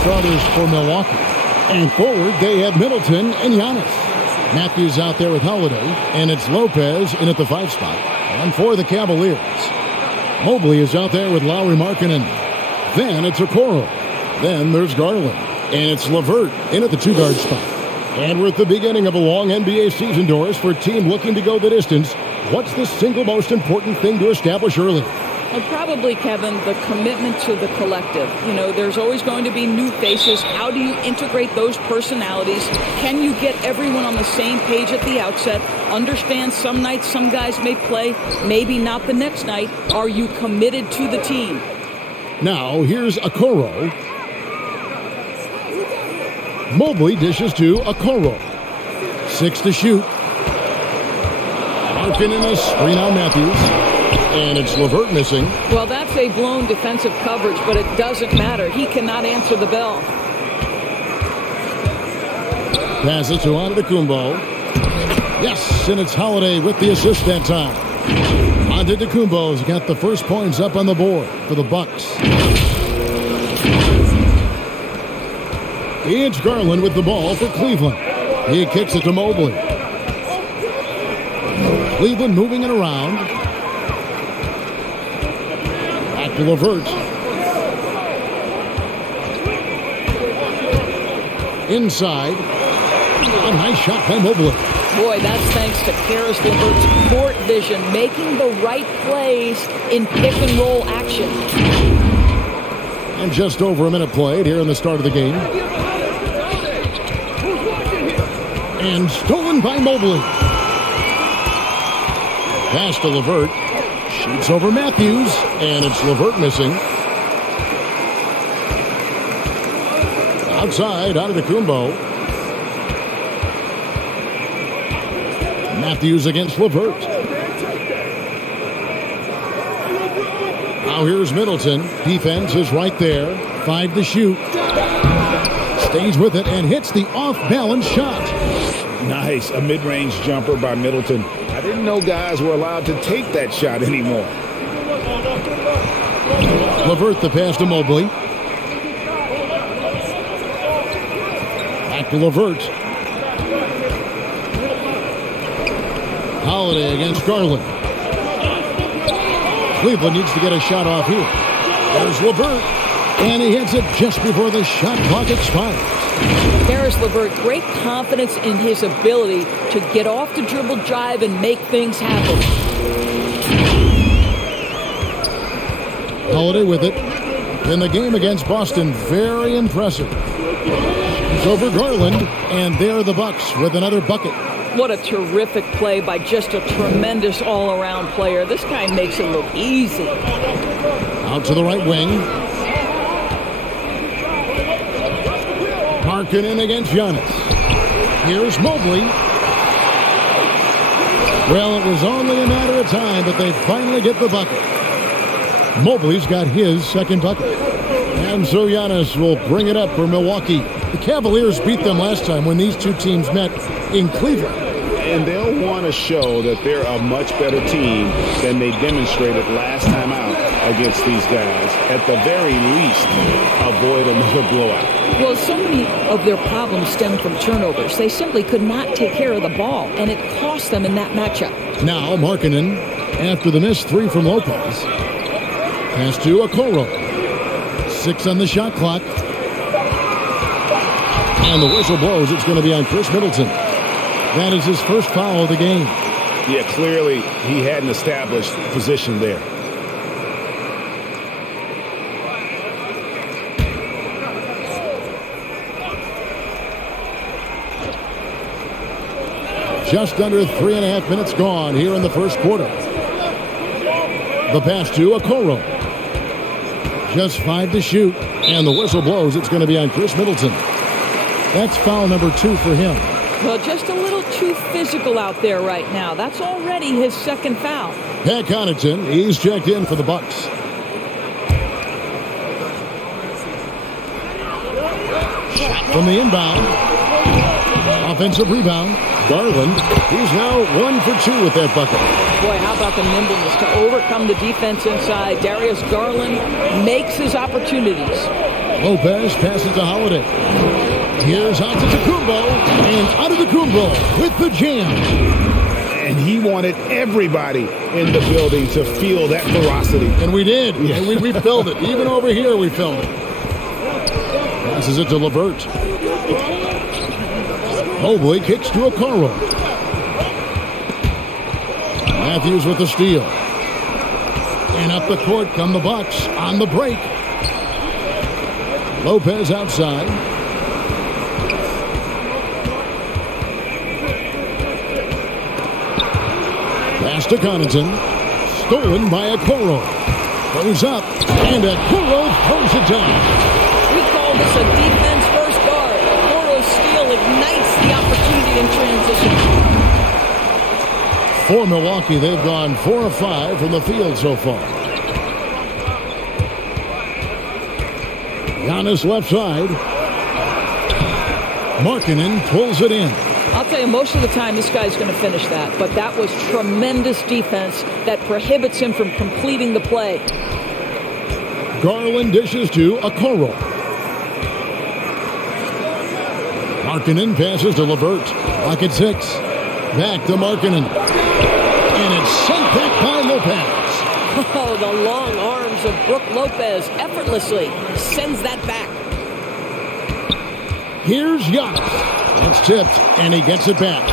starters for Milwaukee. And forward, they have Middleton and Giannis. Matthews out there with Holiday, and it's Lopez in at the 5 spot. And for the Cavaliers, Mobley is out there with Lowry Markkanen. Then it's Okoro. Then there's Garland. And it's LeVert in at the 2-guard spot. And we're at the beginning of a long NBA season, Doris, for a team looking to go the distance. What's the single most important thing to establish early? Well, probably, Kevin, the commitment to the collective. You know, there's always going to be new faces. How do you integrate those personalities? Can you get everyone on the same page at the outset? Understand some nights some guys may play, maybe not the next night. Are you committed to the team? Now, here's Okoro. Mobley dishes to Okoro. 6 to shoot. Markkanen a screen on Matthews. And it's LeVert missing. Well, that's a blown defensive coverage, but it doesn't matter. He cannot answer the bell. Passes to Antetokounmpo. Yes, and it's Holiday with the assist that time. Antetokounmpo's got the first points up on the board for the Bucks. It's Garland with the ball for Cleveland. He kicks it to Mobley. Cleveland moving it around. Back to LeVert. Inside. A nice shot by Mobley. Boy, that's thanks to Karis LeVert's court vision, making the right plays in pick-and-roll action. And just over a minute played here in the start of the game. And stolen by Mobley. Pass to LeVert. Shoots over Matthews. And it's LeVert missing. Outside, Antetokounmpo. Matthews against LeVert. Now here's Middleton. Defense is right there. 5 to shoot. Stays with it and hits the off-balance shot. Nice. A mid-range jumper by Middleton. I didn't know guys were allowed to take that shot anymore. LeVert the pass to Mobley. Back to LeVert. Holiday against Garland. Cleveland needs to get a shot off here. There's LeVert. And he hits it just before the shot clock expires. Karis LeVert, great confidence in his ability to get off the dribble drive and make things happen. Holiday with it. In the game against Boston, very impressive. It's over Garland, and there are the Bucks with another bucket. What a terrific play by just a tremendous all-around player. This guy makes it look easy. Out to the right wing. Markkanen against Giannis. Here's Mobley. Well, it was only a matter of time, but they finally get the bucket. Mobley's got his second bucket. And so Giannis will bring it up for Milwaukee. The Cavaliers beat them last time when these two teams met in Cleveland. And they'll want to show that they're a much better team than they demonstrated last time out against these guys. At the very least, avoid another blowout. Well, so many of their problems stem from turnovers. They simply could not take care of the ball, and it cost them in that matchup. Now Markkanen, after the missed 3 from Lopez. Pass to Okoro. 6 on the shot clock. And the whistle blows. It's going to be on Chris Middleton. That is his first foul of the game. Yeah, clearly he hadn't established position there. Just under 3.5 minutes gone here in the first quarter. The pass to Okoro. Just 5 to shoot. And the whistle blows. It's going to be on Chris Middleton. That's foul number 2 for him. Well, just a little too physical out there right now. That's already his second foul. Pat Connaughton, he's checked in for the Bucks. Shot from the inbound. Offensive rebound. Garland, he's now 1 for 2 with that bucket. Boy, how about the nimbleness to overcome the defense inside. Darius Garland makes his opportunities. Lopez passes to Holiday. Here's Antetokounmpo, and Antetokounmpo with the jam. And he wanted everybody in the building to feel that ferocity. And we did. Yeah. And we felt it. Even over here, we felt it. Passes it to LeVert. Mobley kicks to Okoro. Matthews with the steal. And up the court come the Bucks on the break. Lopez outside. Pass to Connaughton. Stolen by Okoro. Goes up, and Okoro throws it down. We call this a defense-first guard. Okoro's steal ignites the opportunity in transition. For Milwaukee, they've gone 4 of 5 from the field so far. Giannis left side. Markkanen pulls it in. I'll tell you, most of the time this guy's going to finish that, but that was tremendous defense that prohibits him from completing the play. Garland dishes to Okoro. Markkanen passes to LeVert. Lock at 6. Back to Markkanen. And it's sent back by Lopez. Oh, the long arms of Brook Lopez effortlessly sends that back. Here's Giannis. That's tipped, and he gets it back.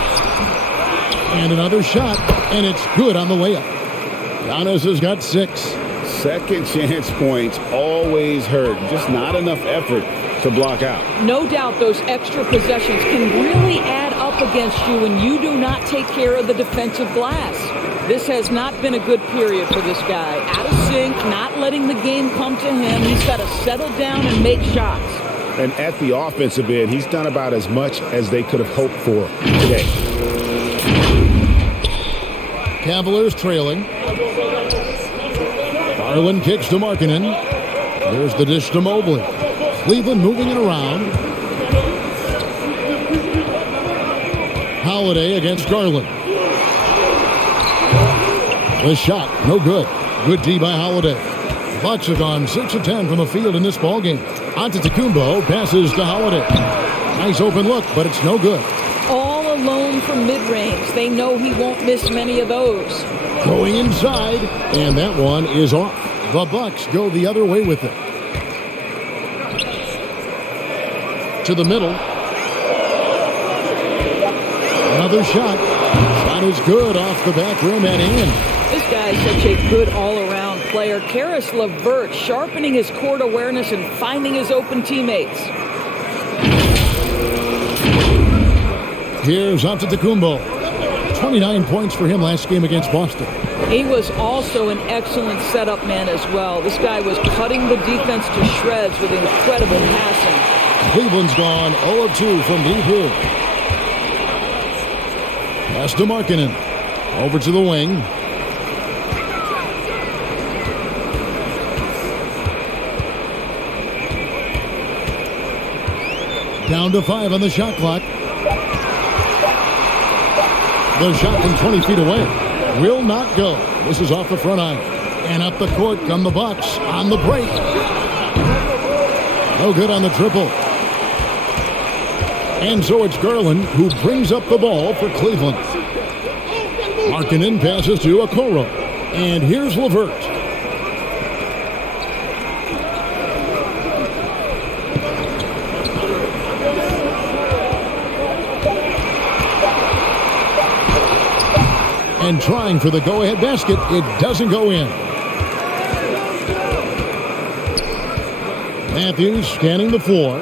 And another shot, and it's good on the layup. Giannis has got 6. Second chance points always hurt. Just not enough effort to block out. No doubt those extra possessions can really add up against you when you do not take care of the defensive glass. This has not been a good period for this guy. Out of sync, not letting the game come to him. He's got to settle down and make shots. And at the offensive end, he's done about as much as they could have hoped for today. Cavaliers trailing. Garland kicks to Markkanen. There's the dish to Mobley. Cleveland moving it around. Holiday against Garland. The shot, no good. Good D by Holiday. Bucks have gone 6 of 10 from the field in this ballgame. Antetokounmpo passes to Holiday. Nice open look, but it's no good. All alone from mid-range. They know he won't miss many of those. Going inside, and that one is off. The Bucks go the other way with it. To the middle. Another shot. Shot is good off the back rim and in. This guy is such a good all-around player. Karis LeVert sharpening his court awareness and finding his open teammates. Here's Antetokounmpo. 29 points for him last game against Boston. He was also an excellent setup man as well. This guy was cutting the defense to shreds with incredible passing. Cleveland's gone 0 of 2 from deep here. Pass to Markkanen. Over to the wing. Down to 5 on the shot clock. The shot from 20 feet away will not go. This is off the front iron. And up the court come the Bucks on the break. No good on the triple. And so it's Garland who brings up the ball for Cleveland. Markkanen passes to Okoro. And here's LeVert. And trying for the go-ahead basket, it doesn't go in. Matthews scanning the floor.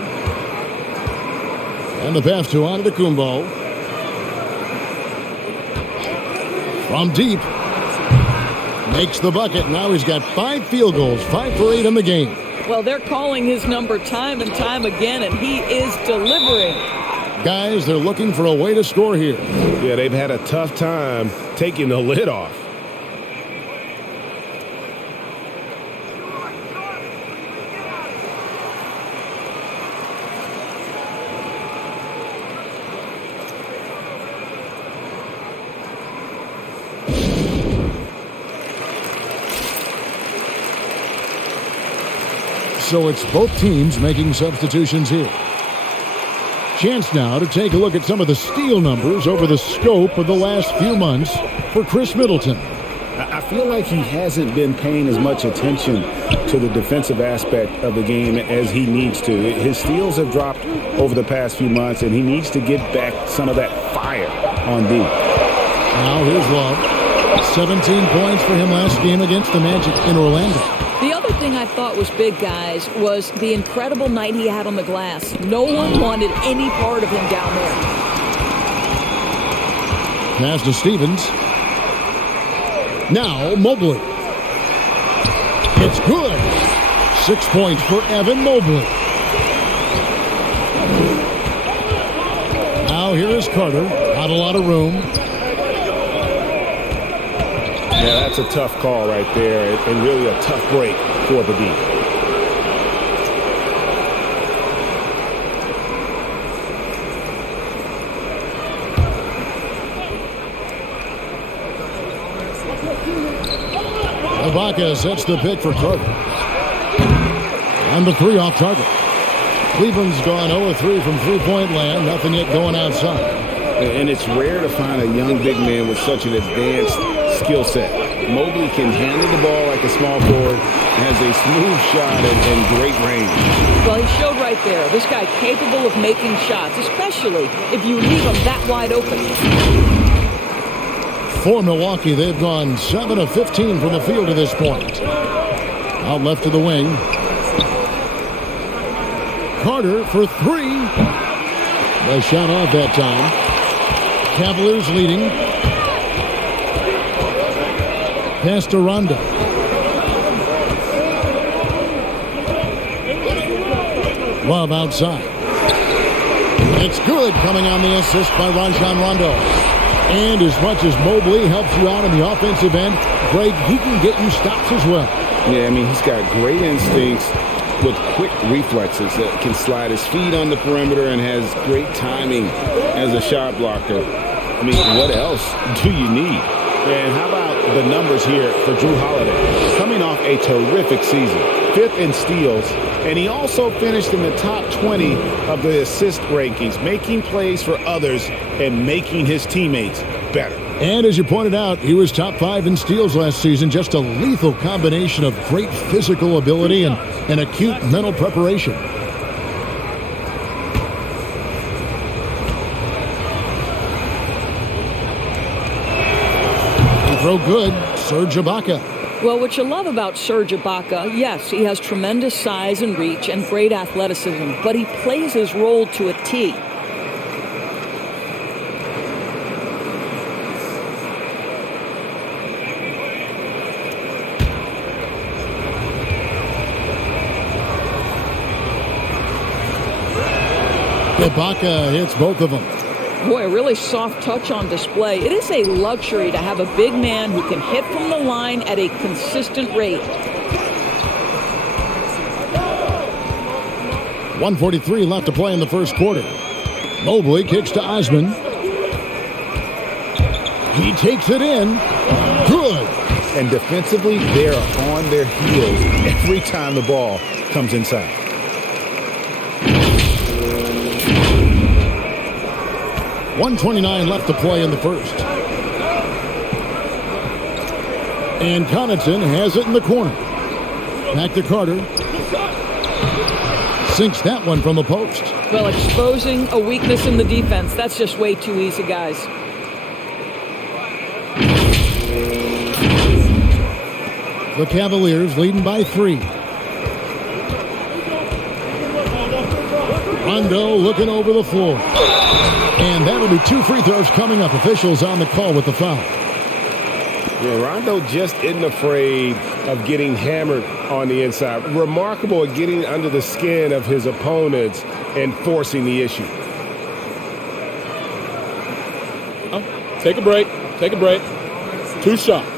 And the pass to Antetokounmpo. From deep. Makes the bucket. Now he's got 5 field goals, 5 for 8 in the game. Well, they're calling his number time and time again, and he is delivering. Guys, they're looking for a way to score here. Yeah, they've had a tough time taking the lid off. so it's both teams making substitutions here. Chance now to take a look at some of the steal numbers over the scope of the last few months for Chris Middleton. I feel like he hasn't been paying as much attention to the defensive aspect of the game as he needs to. His steals have dropped over the past few months, and he needs to get back some of that fire on D. Now here's Love. 17 points for him last game against the Magic in Orlando. The other thing I thought was big, guys, was the incredible night he had on the glass. No one wanted any part of him down there. Pass to Stevens. Now Mobley. It's good. 6 points for Evan Mobley. Now here is Carter. Not a lot of room. Yeah, that's a tough call right there, and really a tough break for the D. Ibaka sets the pick for Carter. And the three off target. Cleveland's gone 0-3 from three-point land. Nothing yet going outside. And it's rare to find a young big man with such an advanced skill set. Mobley can handle the ball like a small forward, has a smooth shot and great range. Well, he showed right there. This guy capable of making shots, especially if you leave him that wide open. For Milwaukee, they've gone 7 of 15 from the field to this point. Out left to the wing. Carter for three. They shot off that time. Cavaliers leading. Pass to Rondo. Love outside. It's good, coming on the assist by Rajon Rondo. And as much as Mobley helps you out on the offensive end, Greg, he can get you stops as well. Yeah, I mean, he's got great instincts with quick reflexes that can slide his feet on the perimeter and has great timing as a shot blocker. I mean, what else do you need? And how about the numbers here for Drew Holiday? Coming off a terrific season, 5th in steals, and he also finished in the top 20 of the assist rankings, making plays for others and making his teammates better. And as you pointed out, he was top 5 in steals last season. Just a lethal combination of great physical ability and acute mental preparation. Throw good, Serge Ibaka. Well, what you love about Serge Ibaka, yes, he has tremendous size and reach and great athleticism, but he plays his role to a T. Ibaka hits both of them. Boy, a really soft touch on display. It is a luxury to have a big man who can hit from the line at a consistent rate. 1:43 left to play in the first quarter. Mobley kicks to Osman. He takes it in. Good. And defensively, they're on their heels every time the ball comes inside. .129 left to play in the first. And Connaughton has it in the corner. Back to Carter. Sinks that one from the post. Well, exposing a weakness in the defense, that's just way too easy, guys. The Cavaliers leading by 3. Rondo looking over the floor. And that'll be 2 free throws coming up. Officials on the call with the foul. Yeah, Rondo just isn't afraid of getting hammered on the inside. Remarkable at getting under the skin of his opponents and forcing the issue. Take a break. Take a break. 2 shots.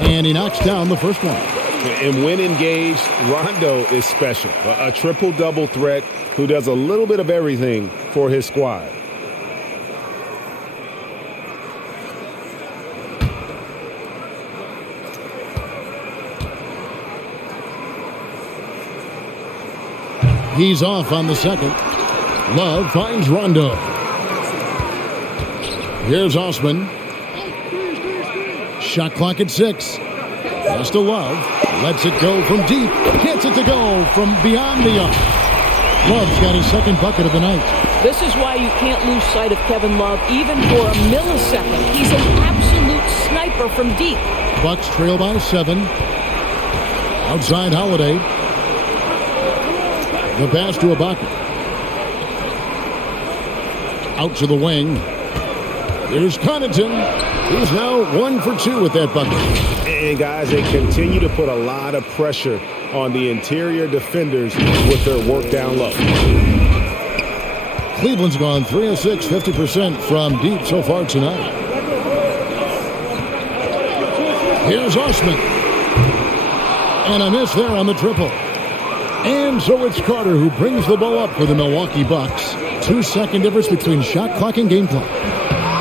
And he knocks down the first one. And when engaged, Rondo is special. A triple-double threat who does a little bit of everything for his squad. He's off on the second. Love finds Rondo. Here's Osman. Shot clock at 6. Pass to Love. Lets it go from deep. Gets it to go from beyond the arc. Love's got his second bucket of the night. This is why you can't lose sight of Kevin Love even for a millisecond. He's an absolute sniper from deep. Bucks trail by 7. Outside Holiday. The pass to Ibaka. Out to the wing. Here's Connaughton. He's now 1 for 2 with that bucket. And guys, they continue to put a lot of pressure on the interior defenders with their work down low. Cleveland's gone 3 of 6, 50% from deep so far tonight. Here's Osman. And a miss there on the triple. And so it's Carter who brings the ball up for the Milwaukee Bucks. 2-second difference between shot clock and game clock.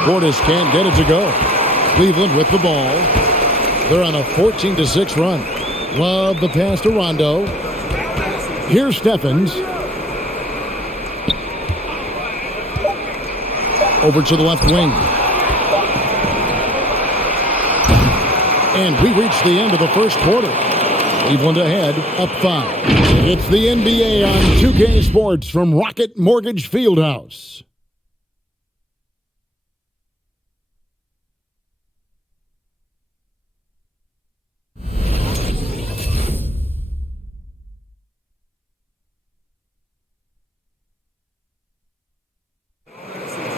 Portis can't get it to go. Cleveland with the ball. They're on a 14-6 run. Love the pass to Rondo. Here's Stephens. Over to the left wing. And we reach the end of the first quarter. Cleveland ahead, up 5. It's the NBA on 2K Sports from Rocket Mortgage Fieldhouse.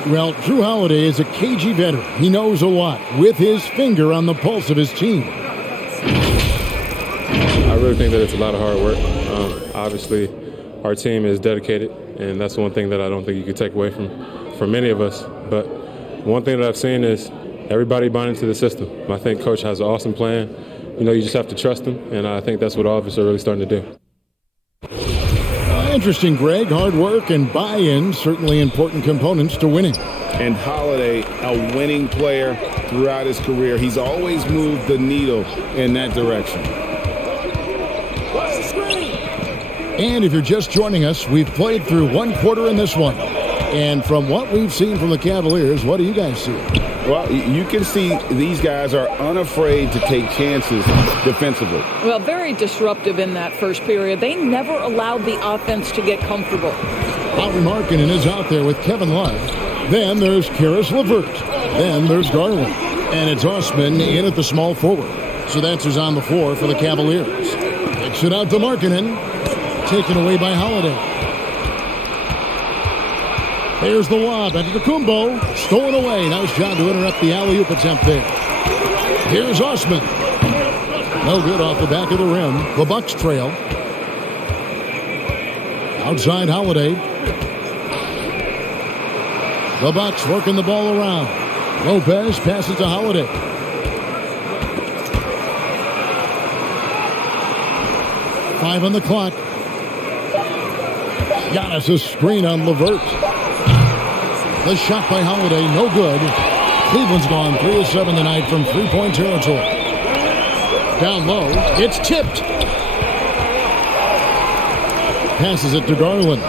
Well, Drew Holiday is a cagey veteran. He knows a lot with his finger on the pulse of his team. I really think that it's a lot of hard work. Obviously, our team is dedicated, and that's one thing that I don't think you could take away from many of us. But one thing that I've seen is everybody buying into the system. I think Coach has an awesome plan. You know, you just have to trust him, and I think that's what all of us are really starting to do. Interesting, Greg. Hard work and buy-in, certainly important components to winning. And Holiday, a winning player throughout his career. He's always moved the needle in that direction. And if you're just joining us, we've played through one quarter in this one. And from what we've seen from the Cavaliers, what do you guys see? Well, you can see these guys are unafraid to take chances defensively. Well, very disruptive in that first period. They never allowed the offense to get comfortable. Lauri Markkanen is out there with Kevin Love. Then there's Karis LeVert. Then there's Garland. And it's Osman in at the small forward. So that's who's on the floor for the Cavaliers. Kicks it out to Markkanen. Taken away by Holiday. There's the lob. Antetokounmpo. Stolen away. Nice job to interrupt the alley-oop attempt there. Here's Osman. No good off the back of the rim. The Bucks trail. Outside Holiday. The Bucks working the ball around. Lopez passes to Holiday. Five on the clock. Giannis a screen on LeVert. The shot by Holiday, no good. Cleveland's gone 3 of 7 tonight from three-point territory. Down low, it's tipped. Passes it to Garland.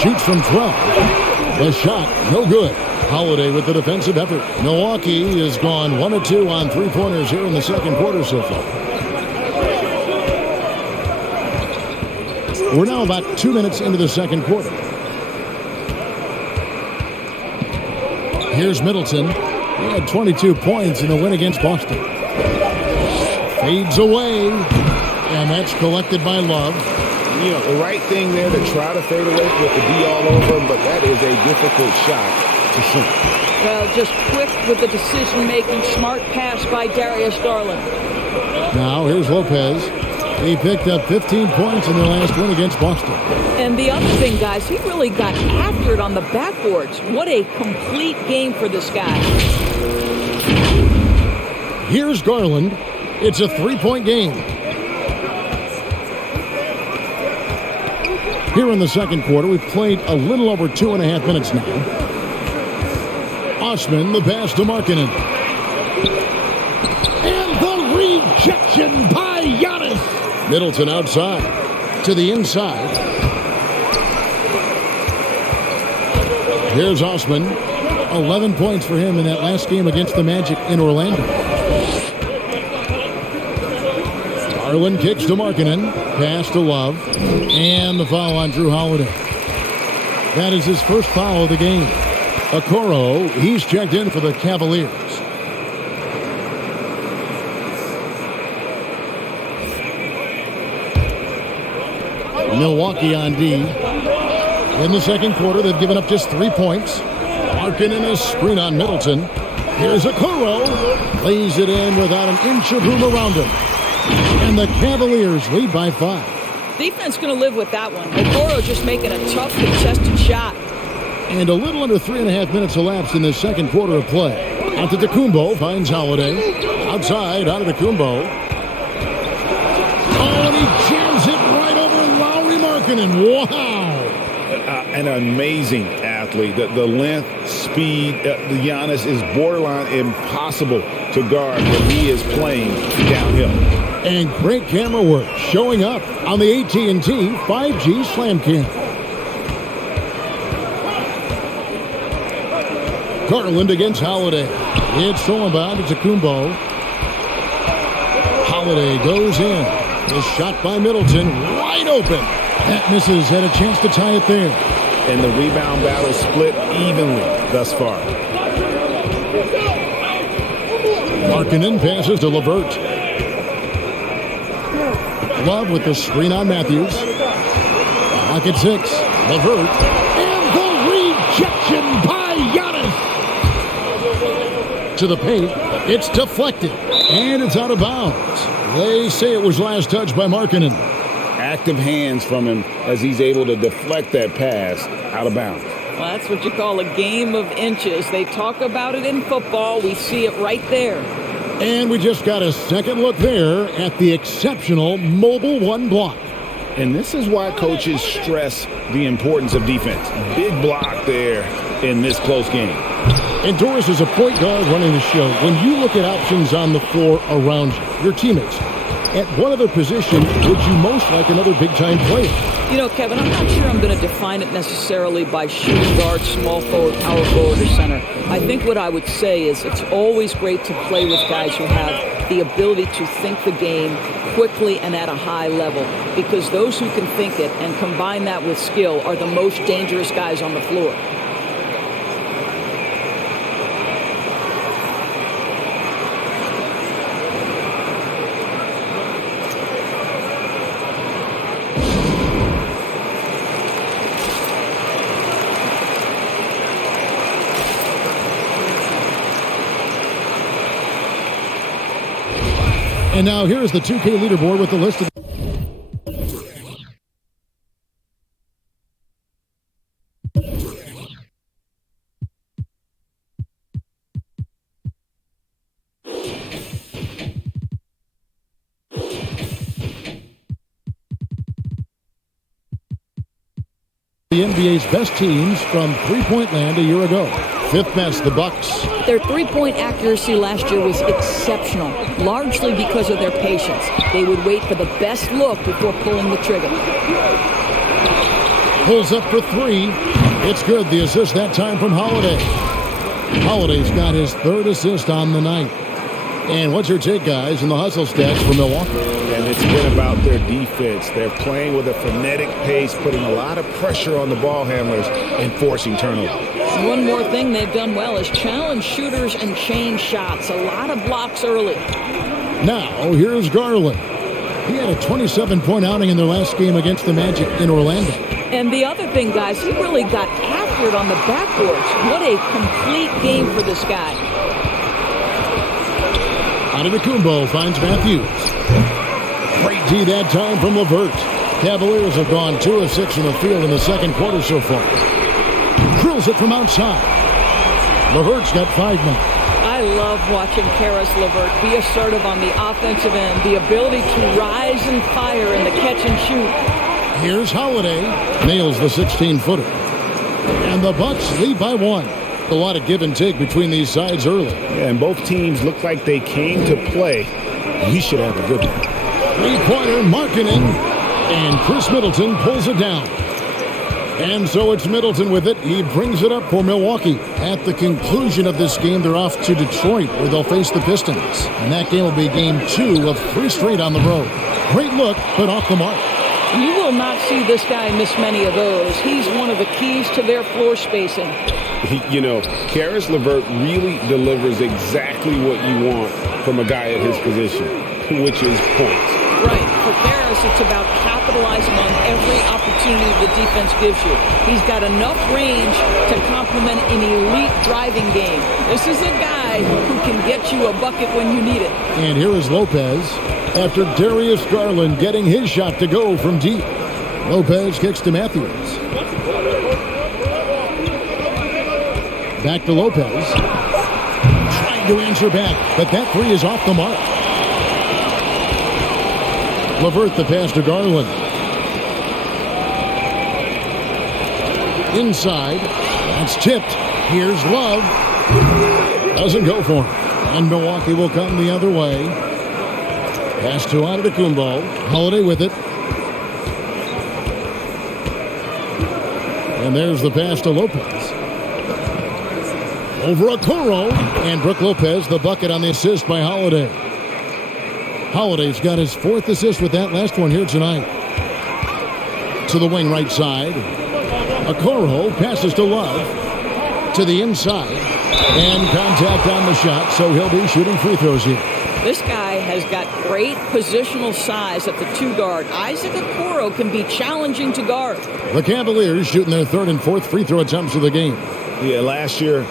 Shoots from 12. The shot, no good. Holiday with the defensive effort. Milwaukee has gone 1 of 2 on three-pointers here in the second quarter so far. We're now about 2 minutes into the second quarter. Here's Middleton. He had 22 points in the win against Boston. Fades away, and that's collected by Love. You know, the right thing there to try to fade away with the D all over him, but that is a difficult shot to sink. Well, just quick with the decision-making, smart pass by Darius Garland. Now here's Lopez. He picked up 15 points in their last win against Boston. And the other thing, guys, he really got after it on the backboards. What a complete game for this guy. Here's Garland. It's a three-point game. Here in the second quarter, we've played a little over 2.5 minutes now. Osman, the pass to Markkanen. rejection by Giannis. Middleton outside to the inside. Here's Osman. 11 points for him in that last game against the Magic in Orlando. Garland kicks to Markkanen. Pass to Love. And the foul on Drew Holiday. That is his first foul of the game. Okoro, he's checked in for the Cavaliers. Milwaukee on D. In the second quarter, they've given up just 3 points. Markkanen a screen on Middleton. Here's Okoro. Lays it in without an inch of room around him. And the Cavaliers lead by 5. Defense going to live with that one. Okoro just making a tough, contested shot. And a little under 3.5 minutes elapsed in the second quarter of play. Out to Tecumbo, finds Holiday. Outside, out of Tecumbo. Oh, and he jams it right over Lauri Markkanen. Wow. An amazing athlete. The length, speed, Giannis is borderline impossible to guard when he is playing downhill. And great camera work showing up on the AT&T 5G Slam Cam. Garland against Holiday. It's stolen by Tecumbo. Holiday goes in. The shot by Middleton, wide open. That misses, had a chance to tie it there. And the rebound battle split evenly thus far. Markkanen passes to LeVert. Love with the screen on Matthews. Clock at 6. LeVert. And the rejection by Giannis. To the paint. It's deflected. And it's out of bounds. They say it was last touched by Markkanen. Active hands from him as he's able to deflect that pass out of bounds. Well, that's what you call a game of inches. They talk about it in football. We see it right there. And we just got a second look there at the exceptional mobile one block. And this is why coaches stress the importance of defense. Big block there in this close game. And Doris is a point guard running the show. When you look at options on the floor around you, your teammates, at what other position would you most like another big-time player? You know, Kevin, I'm not sure I'm going to define it necessarily by shooting guard, small forward, power forward, or center. I think what I would say is it's always great to play with guys who have the ability to think the game quickly and at a high level, because those who can think it and combine that with skill are the most dangerous guys on the floor. And now here's the 2K leaderboard with the list of the NBA's best teams from three-point land a year ago. Fifth best, the Bucks. Their three-point accuracy last year was exceptional, largely because of their patience. They would wait for the best look before pulling the trigger. Pulls up for 3. It's good. The assist that time from Holiday. Holiday's got his third assist on the night. And what's your take, guys, in the hustle stats for Milwaukee? And it's been about their defense. They're playing with a frenetic pace, putting a lot of pressure on the ball handlers and forcing turnovers. One more thing they've done well is challenge shooters and change shots. A lot of blocks early. Now, here's Garland. He had a 27-point outing in their last game against the Magic in Orlando. And the other thing, guys, he really got after it on the backboards. What a complete game for this guy. Antetokounmpo finds Matthews. Great D that time from LeVert. Cavaliers have gone 2 of 6 from the field in the second quarter so far. Drills it from outside. LeVert's got 5 now. I love watching Karis LeVert be assertive on the offensive end. The ability to rise and fire in the catch and shoot. Here's Holiday. Nails the 16-footer. And the Bucks lead by 1. A lot of give and take between these sides early. Yeah, and both teams look like they came to play he should have a good one. Three-pointer marketing, and Chris Middleton pulls it down. And so it's Middleton with it. He brings it up for Milwaukee. At the conclusion of this game, they're off to Detroit, where they'll face the Pistons. And that game will be game 2 of 3 straight on the road. Great look, but off the mark. You will not see this guy miss many of those. He's one of the keys to their floor spacing. Karis LeVert really delivers exactly what you want from a guy at his position, which is points. Right. For Karis, it's about capitalizing on every opportunity the defense gives you. He's got enough range to complement an elite driving game. This is a guy who can get you a bucket when you need it. And here is Lopez after Darius Garland getting his shot to go from deep. Lopez kicks to Matthews. Back to Lopez. Trying to answer back, but that three is off the mark. LeVert the pass to Garland. Inside. That's tipped. Here's Love. Doesn't go for him. And Milwaukee will come the other way. Pass to Antetokounmpo. Holiday with it. And there's the pass to Lopez. Over Okoro. And Brook Lopez, the bucket on the assist by Holiday. Holiday's got his 4th assist with that last one here tonight. To the wing right side. Okoro passes to Love. To the inside. And contact on the shot, so he'll be shooting free throws here. This guy has got great positional size at the 2 guard. Isaac Okoro can be challenging to guard. The Cavaliers shooting their 3rd and 4th free throw attempts of the game. Yeah, last year,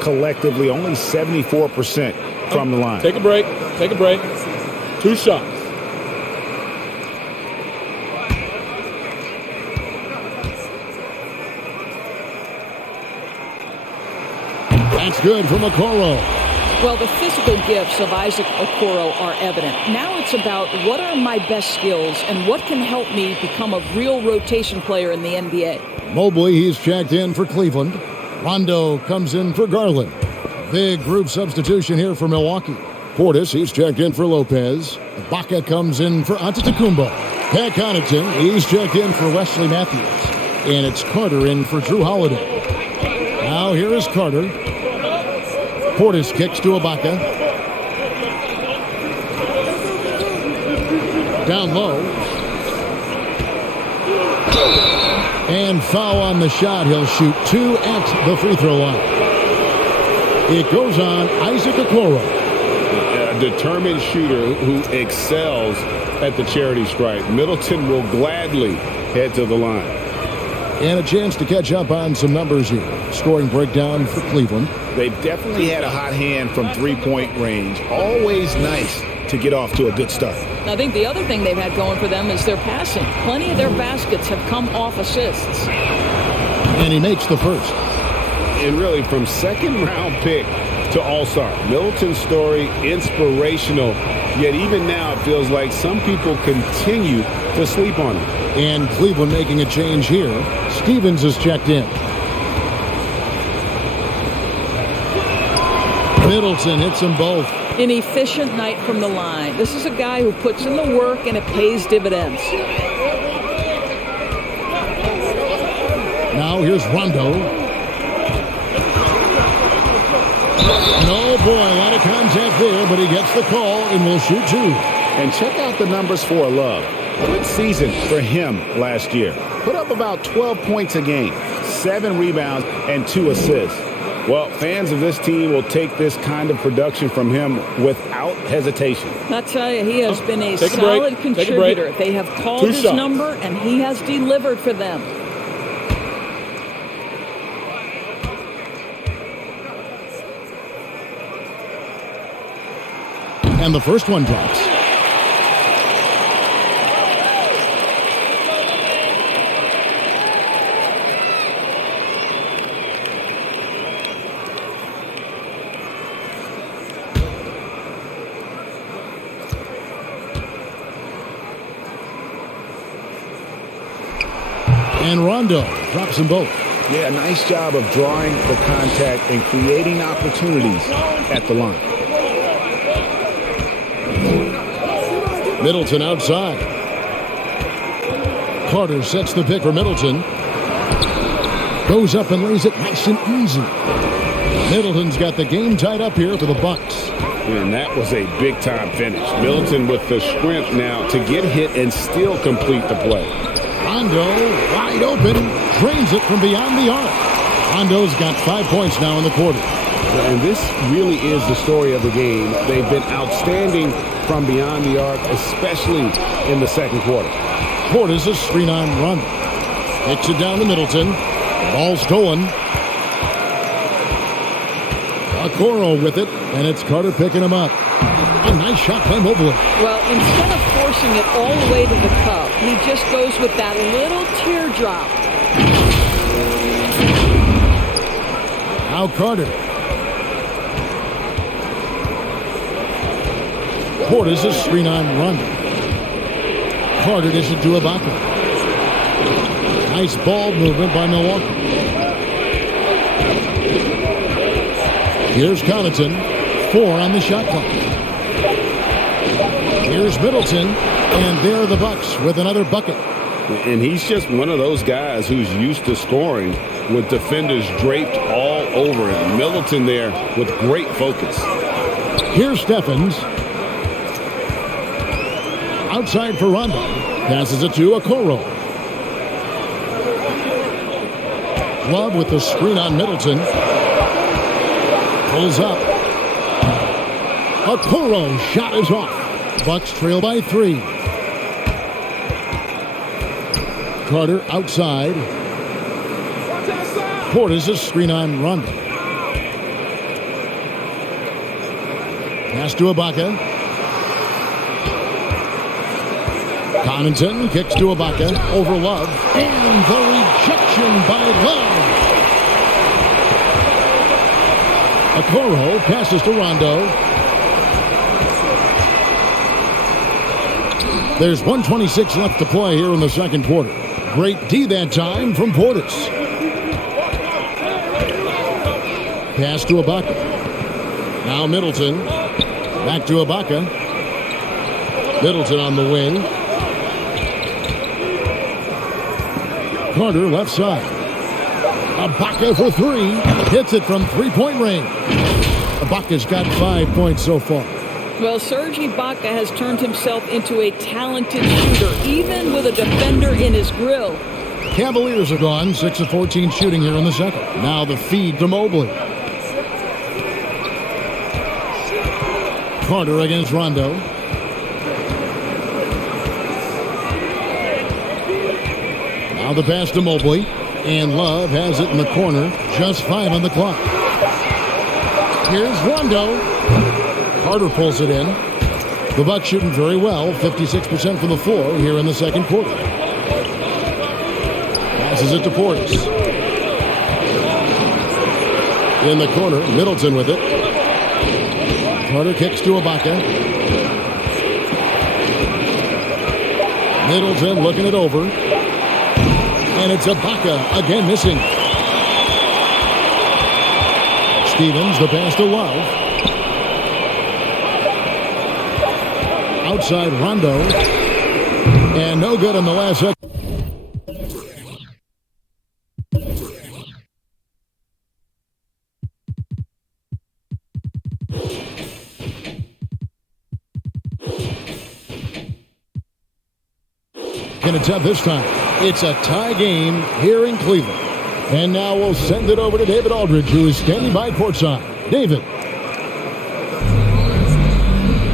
collectively, only 74% from the line. Take a break. 2 shots. That's good from Okoro. Well, the physical gifts of Isaac Okoro are evident. Now it's about what are my best skills and what can help me become a real rotation player in the NBA. Mobley, he's checked in for Cleveland. Rondo comes in for Garland. Big group substitution here for Milwaukee. Portis, he's checked in for Lopez. Ibaka comes in for Antetokounmpo. Pat Connaughton, he's checked in for Wesley Matthews. And it's Carter in for Drew Holiday. Now here is Carter. Portis kicks to Ibaka. Down low. And foul on the shot. He'll shoot 2 at the free throw line. It goes on Isaac Okoro. A determined shooter who excels at the charity stripe. Middleton will gladly head to the line. And a chance to catch up on some numbers here. Scoring breakdown for Cleveland. They've definitely had a hot hand from three-point range. Always nice to get off to a good start. I think the other thing they've had going for them is their passing. Plenty of their baskets have come off assists. And he makes the first. And really, from second-round pick to all-star, Middleton's story, inspirational. Yet even now, it feels like some people continue to sleep on him. And Cleveland making a change here. Stevens is checked in. Middleton hits them both. An efficient night from the line. This is a guy who puts in the work and it pays dividends. Now here's Rondo. No, boy, a lot of contact there, but he gets the call and will shoot 2. And check out the numbers for Love. Good season for him last year. Put up about 12 points a game, 7 rebounds, and 2 assists. Well, fans of this team will take this kind of production from him without hesitation. I tell you, he has been a solid contributor. They have called his number, and he has delivered for them. And the first one drops. And Rondo drops them both. Yeah, nice job of drawing the contact and creating opportunities at the line. Middleton outside. Carter sets the pick for Middleton. Goes up and lays it nice and easy. Middleton's got the game tied up here for the Bucks. And that was a big-time finish. Middleton with the strength now to get hit and still complete the play. Rondo, wide open, drains it from beyond the arc. Rondo's got 5 points now in the quarter. And this really is the story of the game. They've been outstanding from beyond the arc, especially in the second quarter. Portis a screen on Rondo. Kicks it down to Middleton. Ball stolen. Okoro with it, and it's Carter picking him up. A nice shot by Mobley. Well, instead of forcing it all the way to the cup, he just goes with that little teardrop. Now Carter. Portis a screen on Rondo. Carter dishes to Ibaka. Nice ball movement by Milwaukee. Here's Connaughton. 4 on the shot clock. Here's Middleton. And there are the Bucks with another bucket. And he's just one of those guys who's used to scoring with defenders draped all over him. Middleton there with great focus. Here's Stephens. Outside for Rondo. Passes it to Okoro. Love with the screen on Middleton. Pulls up. Okoro shot is off. Bucks trail by 3. Carter outside. Portis a screen on Rondo. Pass to Ibaka. Connaughton kicks to Ibaka over Love. And the rejection by Love. Okoro passes to Rondo. There's 1:26 left to play here in the second quarter. Great D that time from Portis. Pass to Ibaka. Now Middleton. Back to Ibaka. Middleton on the wing. Carter left side. Ibaka for 3. Hits it from three-point range. Ibaka's got 5 points so far. Well, Serge Ibaka has turned himself into a talented shooter, even with a defender in his grill. Cavaliers are gone, 6 of 14 shooting here in the second. Now the feed to Mobley. Carter against Rondo. Now the pass to Mobley. And Love has it in the corner. Just 5 on the clock. Here's Rondo. Carter pulls it in. The Bucks shooting very well. 56% from the floor here in the second quarter. Passes it to Portis. In the corner, Middleton with it. Carter kicks to Ibaka. Middleton looking it over. And it's Ibaka again missing. Stevens, the pass to Love. Outside Rondo. And no good in the last second. Second attempt this time. It's a tie game here in Cleveland. And now we'll send it over to David Aldridge, who is standing by courtside. David.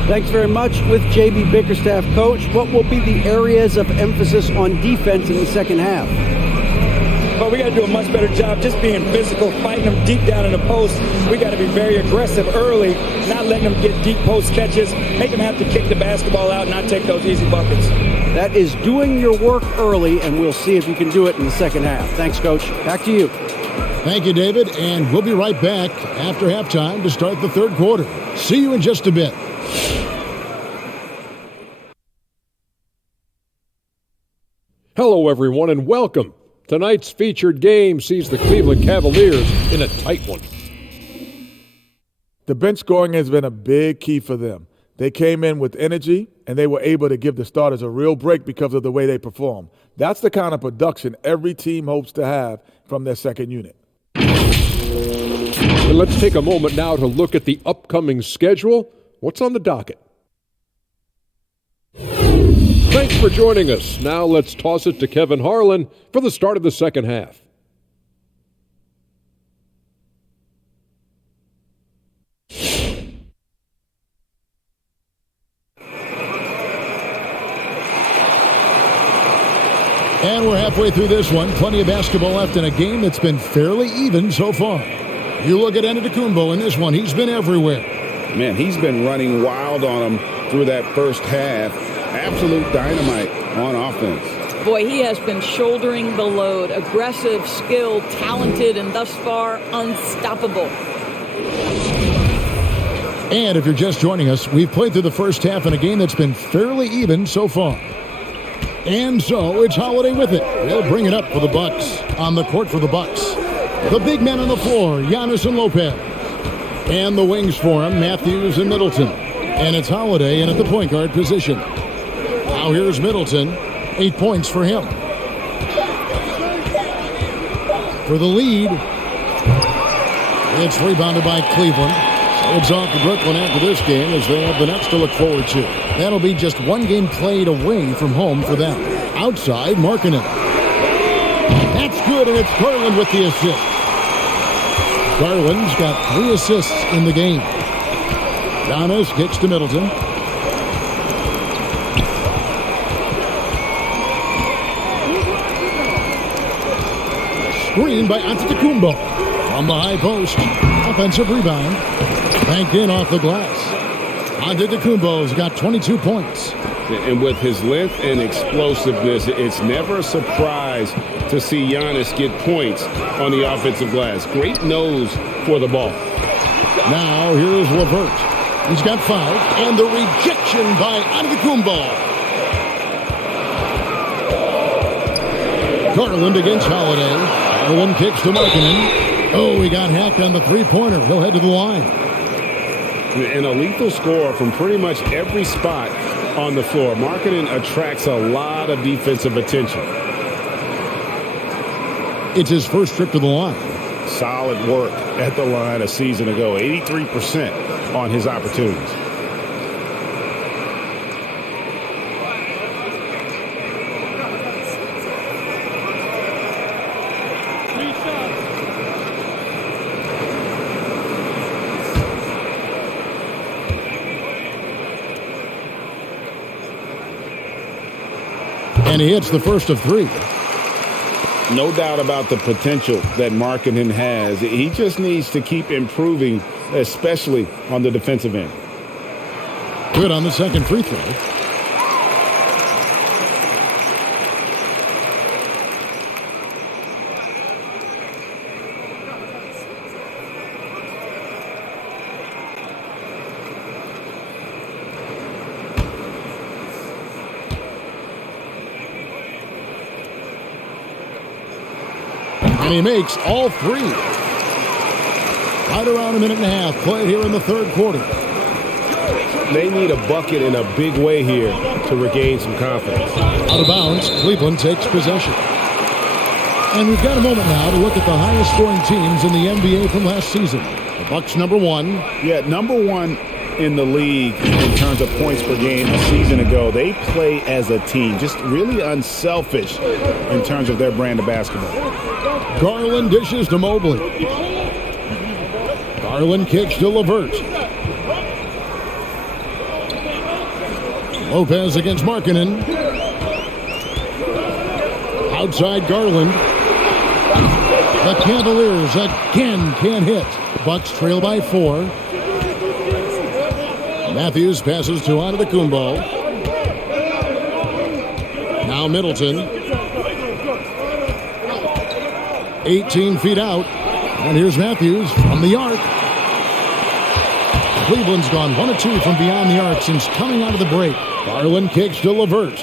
Thanks very much. With J.B. Bickerstaff, coach, what will be the areas of emphasis on defense in the second half? But we got to do a much better job just being physical, fighting them deep down in the post. We got to be very aggressive early, not letting them get deep post catches, make them have to kick the basketball out, not take those easy buckets. That is doing your work early, and we'll see if you can do it in the second half. Thanks, Coach. Back to you. Thank you, David, and we'll be right back after halftime to start the third quarter. See you in just a bit. Hello, everyone, and welcome. Tonight's featured game sees the Cleveland Cavaliers in a tight one. The bench scoring has been a big key for them. They came in with energy and they were able to give the starters a real break because of the way they perform. That's the kind of production every team hopes to have from their second unit. And let's take a moment now to look at the upcoming schedule. What's on the docket? Thanks for joining us. Now let's toss it to Kevin Harlan for the start of the second half. And we're halfway through this one. Plenty of basketball left in a game that's been fairly even so far. You look at Antetokounmpo in this one. He's been everywhere. Man, he's been running wild on him through that first half. Absolute dynamite on offense. Boy, he has been shouldering the load. Aggressive, skilled, talented, and thus far unstoppable. And if you're just joining us, we've played through the first half in a game that's been fairly even so far. And so it's Holiday with it. They'll bring it up for the Bucks. On the court for the Bucks, the big men on the floor, Giannis and Lopez. And the wings for him, Matthews and Middleton. And it's Holiday in at the point guard position. Now here's Middleton. 8 points for him. For the lead, it's rebounded by Cleveland. So it's off to Brooklyn after this game as they have the next to look forward to. That'll be just one game played away from home for them. Outside, Markkanen. That's good, and it's Garland with the assist. Garland's got 3 assists in the game. Giannis kicks to Middleton. Screen by Antetokounmpo from the high post. Offensive rebound. Banked in off the glass. Antetokounmpo's got 22 points. And with his length and explosiveness, it's never a surprise to see Giannis get points on the offensive glass. Great nose for the ball. Now here's LeVert. He's got 5. And the rejection by Antetokounmpo. Garland against Holiday. Garland kicks to Markkanen. Oh, he got hacked on the three-pointer. He'll head to the line. And a lethal score from pretty much every spot on the floor. Markkanen attracts a lot of defensive attention. It's his first trip to the line. Solid work at the line a season ago. 83% on his opportunities. And he hits the first of 3. No doubt about the potential that Markkanen has. He just needs to keep improving, especially on the defensive end. Good on the second free throw. And he makes all 3. Right around a minute and a half played here in the third quarter. They need a bucket in a big way here to regain some confidence. Out of bounds, Cleveland takes possession. And we've got a moment now to look at the highest scoring teams in the NBA from last season. The Bucks number 1. Yeah, number 1 in the league in terms of points per game a season ago. They play as a team, just really unselfish in terms of their brand of basketball. Garland dishes to Mobley. Garland kicks to LeVert. Lopez against Markkanen. Outside Garland. The Cavaliers again can't hit. Bucks trail by 4. Matthews passes to Antetokounmpo. Now Middleton. 18 feet out. And here's Matthews from the arc. Cleveland's gone 1 of 2 from beyond the arc since coming out of the break. Garland kicks to LeVert.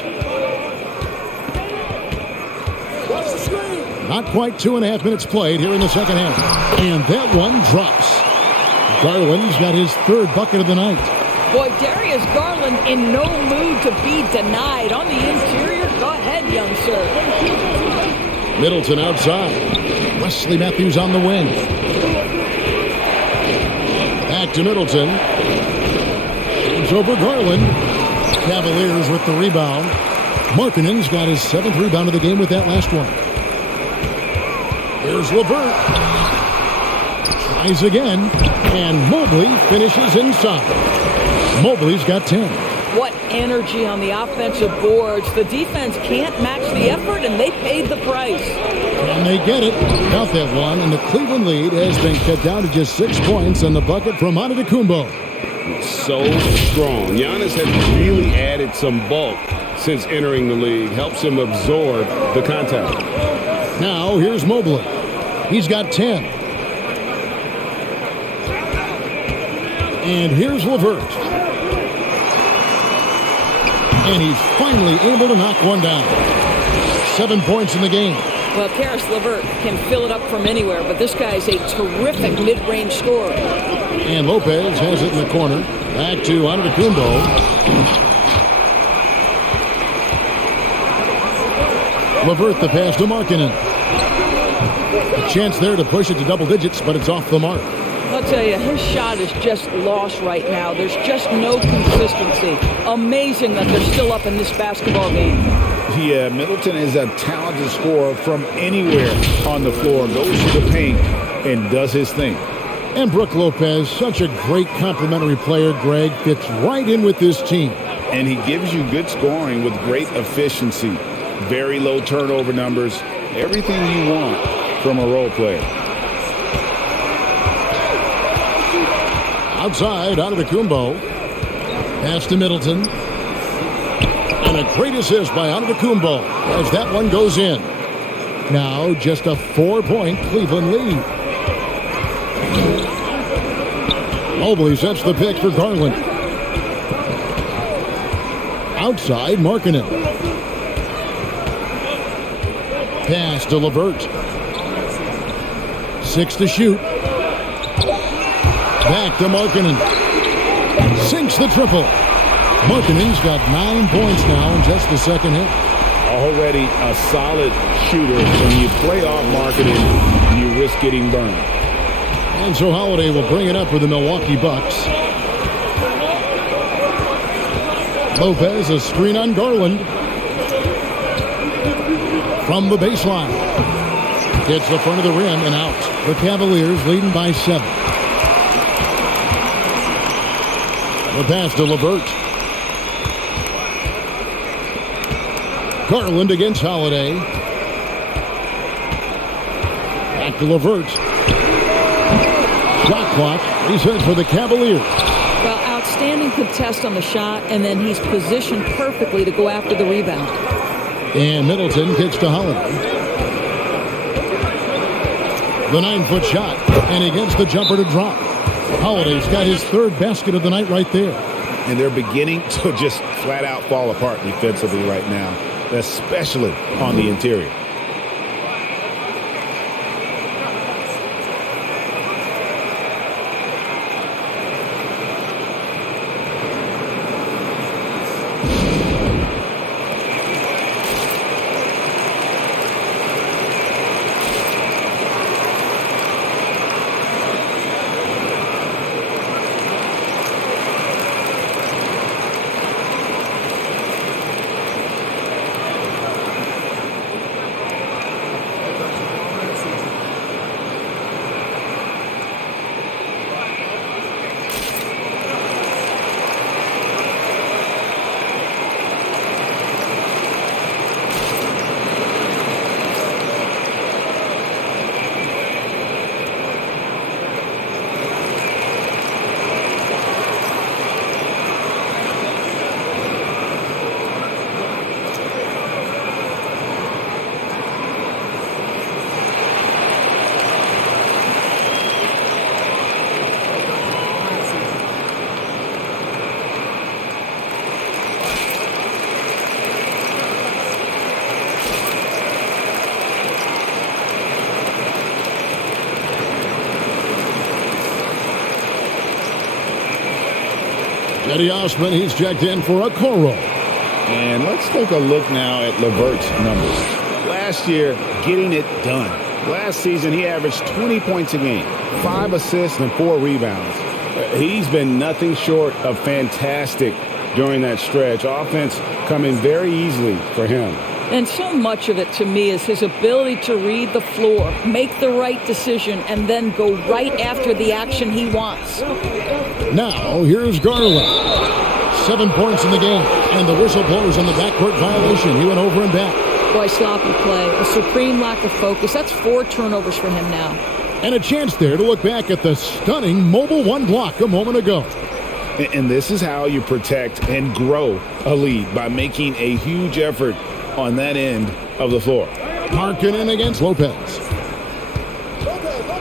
Not quite 2.5 minutes played here in the second half. And that one drops. Garland's got his 3rd bucket of the night. Boy, Darius Garland in no mood to be denied. On the interior, go ahead, young sir. Middleton outside. Wesley Matthews on the wing. Back to Middleton. It's over Garland. Cavaliers with the rebound. Markkanen's got his 7th rebound of the game with that last one. Here's LeVert. Tries again. And Mobley finishes inside. Mobley's got 10. What energy on the offensive boards. The defense can't match the effort, and they paid the price. And they get it. Got that one, and the Cleveland lead has been cut down to just 6 points on the bucket from Antetokounmpo. So strong. Giannis has really added some bulk since entering the league. Helps him absorb the contact. Now, here's Mobley. He's got 10. And here's LeVert. And he's finally able to knock one down. 7 points in the game. Well, Karis LeVert can fill it up from anywhere, but this guy's a terrific mid-range scorer. And Lopez has it in the corner. Back to Antetokounmpo. LeVert the pass to Markkanen. A chance there to push it to double digits, but it's off the mark. I'll tell you, his shot is just lost right now. There's just no consistency. Amazing that they're still up in this basketball game. Yeah, Middleton is a talented scorer from anywhere on the floor. Goes to the paint and does his thing. And Brook Lopez, such a great complimentary player, Greg, fits right in with this team. And he gives you good scoring with great efficiency. Very low turnover numbers. Everything you want from a role player. Outside, Antetokounmpo. Pass to Middleton. And a great assist by Antetokounmpo as that one goes in. Now just a 4-point Cleveland lead. Mobley sets the pick for Garland. Outside, Markkanen. Pass to LeVert. 6 to shoot. Back to Markkanen. Sinks the triple. Markkanen's got 9 points now in just the second hit. Already a solid shooter. When you play off Markkanen, you risk getting burned. And so Holiday will bring it up for the Milwaukee Bucks. Lopez, a screen on Garland. From the baseline. Hits the front of the rim and out. The Cavaliers leading by 7. The pass to LeVert. Garland against Holiday. Back to LeVert. Shot clock reset for the Cavaliers. Well, outstanding contest on the shot, and then he's positioned perfectly to go after the rebound. And Middleton kicks to Holiday. The 9-foot shot, and he gets the jumper to drop. Holiday's got his 3rd basket of the night right there. And they're beginning to just flat out fall apart defensively right now, especially on the interior. Eddie Osman, he's checked in for a Coro. And let's take a look now at LeVert's numbers. Last year, getting it done. Last season, he averaged 20 points a game, 5 assists and 4 rebounds. He's been nothing short of fantastic during that stretch. Offense coming very easily for him. And so much of it to me is his ability to read the floor, make the right decision, and then go right after the action he wants. Now, here's Garland. 7 points in the game, and the whistle blows on the backcourt violation. He went over and back. Boy, sloppy play, a supreme lack of focus. That's 4 turnovers for him now. And a chance there to look back at the stunning mobile 1 block a moment ago. And this is how you protect and grow a lead, by making a huge effort on that end of the floor. Markkanen against Lopez.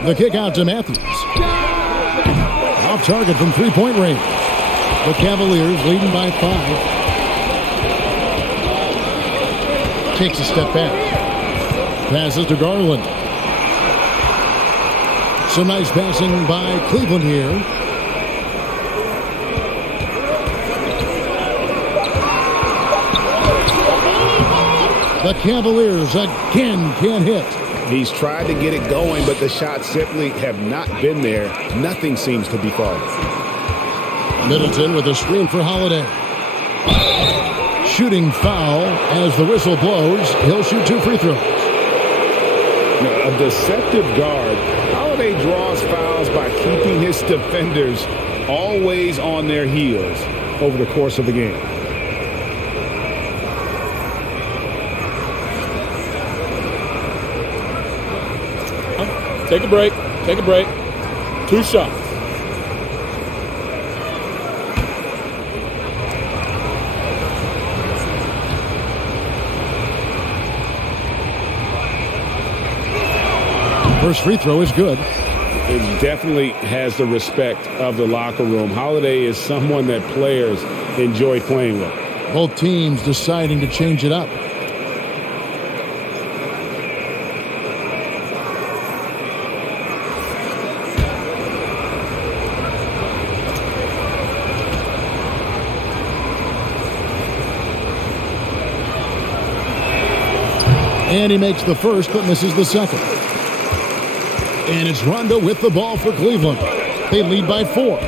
The kick out to Matthews. Off target from three-point range. The Cavaliers leading by 5. Takes a step back. Passes to Garland. Some nice passing by Cleveland here. The Cavaliers again can't hit. He's tried to get it going, but the shots simply have not been there. Nothing seems to be falling. Middleton with a screen for Holiday. Shooting foul as the whistle blows. He'll shoot 2 free throws. A deceptive guard. Holiday draws fouls by keeping his defenders always on their heels over the course of the game. Take a break. Take a break. 2 shots. First free throw is good. It definitely has the respect of the locker room. Holiday is someone that players enjoy playing with. Both teams deciding to change it up. And he makes the first, but misses the second. And it's Rondo with the ball for Cleveland. They lead by 4.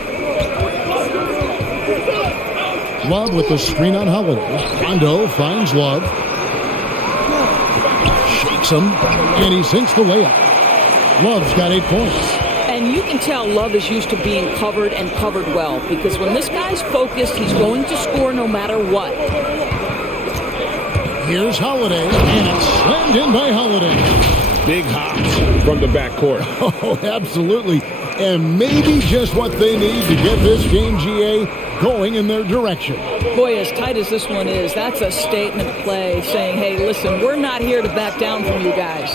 Love with the screen on Holiday. Rondo finds Love. Shakes him, and he sinks the layup. Love's got 8 points. And you can tell Love is used to being covered and covered well, because when this guy's focused, he's going to score no matter what. Here's Holiday, and it's slammed in by Holiday. Big hops from the backcourt. Oh, absolutely. And maybe just what they need to get this game, GA, going in their direction. Boy, as tight as this one is, that's a statement play saying, hey, listen, we're not here to back down from you guys.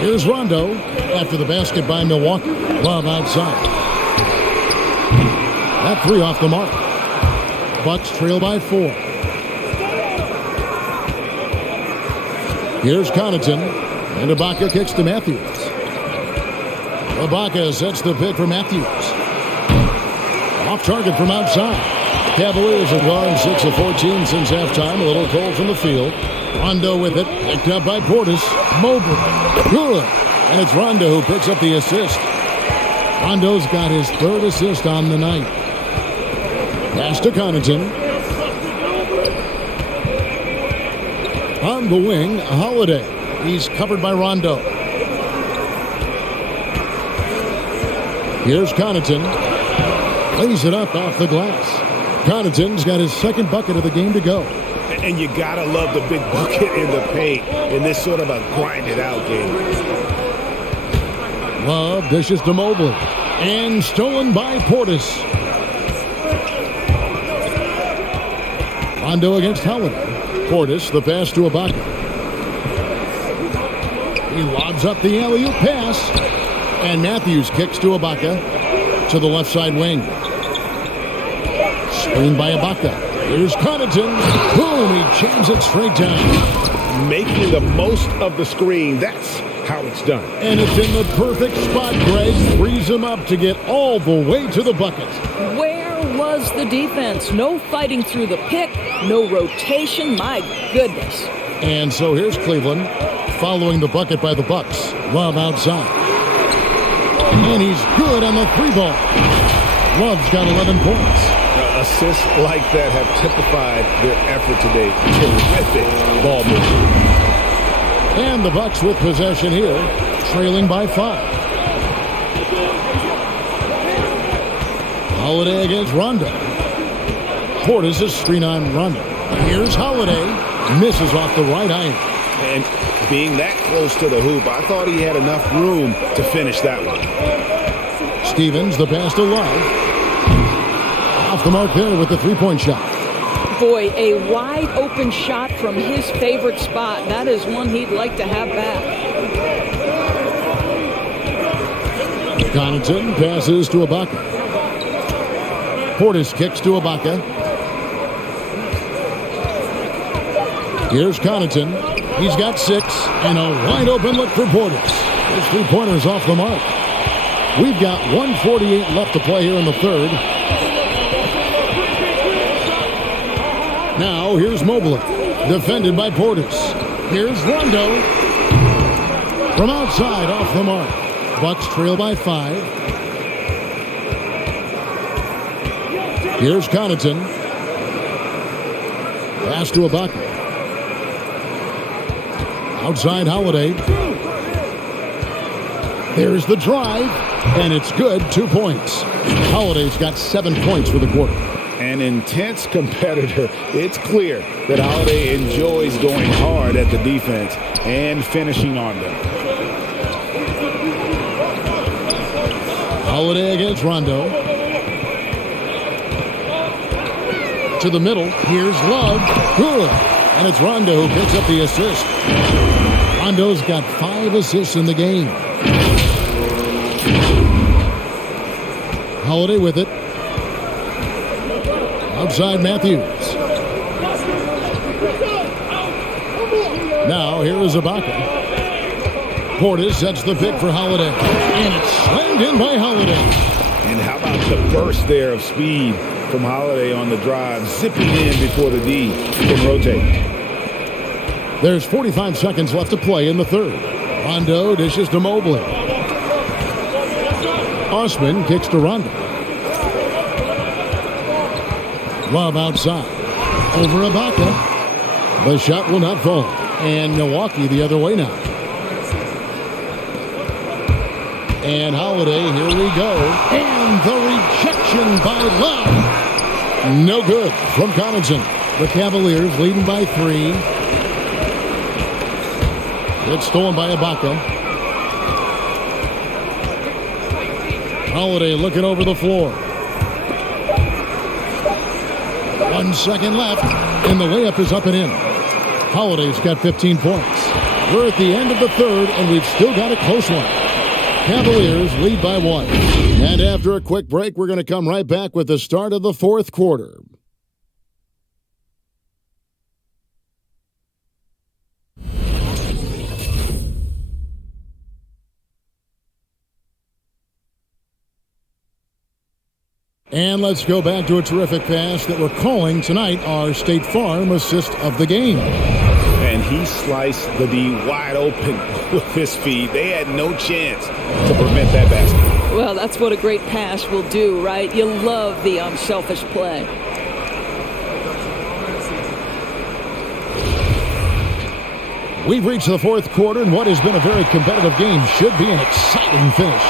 Here's Rondo after the basket by Milwaukee. Love outside. That 3 off the mark. Bucks trail by 4. Here's Connaughton, and Ibaka kicks to Matthews. Ibaka sets the pick for Matthews. Off target from outside. Cavaliers have gone 6 of 14 since halftime. A little cold from the field. Rondo with it, picked up by Portis. Mobley, good. And it's Rondo who picks up the assist. Rondo's got his 3rd assist on the night. Pass to Connaughton. On the wing, Holiday. He's covered by Rondo. Here's Connaughton. Lays it up off the glass. Connaughton's got his 2nd bucket of the game to go. And you gotta love the big bucket in the paint in this sort of a grinded-out game. Love dishes to Mobley. And stolen by Portis. Rondo against Holiday. Portis, the pass to Ibaka. He lobs up the alley-oop pass. And Matthews kicks to Ibaka to the left side wing. Screened by Ibaka. Here's Connaughton. Boom, he jams it straight down. Making the most of the screen. That's how it's done. And it's in the perfect spot, Greg. Frees him up to get all the way to the bucket. Where was does the defense. No fighting through the pick, no rotation. My goodness. And so here's Cleveland following the bucket by the Bucks. Love outside. And he's good on the 3-ball. Love's got 11 points. Assists like that have typified their effort today. Terrific ball movement. And the Bucks with possession here, trailing by 5. Holiday against Rondo. Portis' screen on Rondo. Here's Holiday. Misses off the right iron. And being that close to the hoop, I thought he had enough room to finish that one. Stevens, the pass to Love. Off the mark there with the 3-point shot. Boy, a wide open shot from his favorite spot. That is one he'd like to have back. Connaughton passes to Ibaka. Portis kicks to Ibaka. Here's Connaughton. He's got 6, and a wide open look for Portis. His 3-pointer's off the mark. We've got 1:48 left to play here in the third. Now here's Mobley, defended by Portis. Here's Rondo. From outside, off the mark. Bucks trail by 5. Here's Connaughton. Pass to Ibaka. Outside Holiday. There's the drive, and it's good. 2 points. Holiday's got 7 points for the quarter. An intense competitor. It's clear that Holiday enjoys going hard at the defense and finishing on them. Holiday against Rondo. To the middle. Here's Love. Good. And it's Rondo who picks up the assist. Rondo's got 5 assists in the game. Holiday with it. Outside Matthews. Now here is Ibaka. Portis sets the pick for Holiday. And it's slammed in by Holiday. And how about the burst there of speed from Holiday on the drive, zipping in before the D can rotate. There's 45 seconds left to play in the third. Rondo dishes to Mobley. Osman kicks to Rondo. Love outside. Over Ibaka. The shot will not fall. And Milwaukee the other way now. And Holiday, here we go. And the rejection by Love. No good from Connaughton. The Cavaliers leading by 3. It's stolen by Ibaka. Holiday looking over the floor. 1 second left, and the layup is up and in. Holiday's got 15 points. We're at the end of the third, and we've still got a close one. Cavaliers lead by 1. And after a quick break, we're going to come right back with the start of the fourth quarter. And let's go back to a terrific pass that we're calling tonight our State Farm assist of the game. And he sliced the D wide open with his feet. They had no chance to prevent that basket. Well, that's what a great pass will do, right? You love the unselfish play. We've reached the fourth quarter, and what has been a very competitive game should be an exciting finish.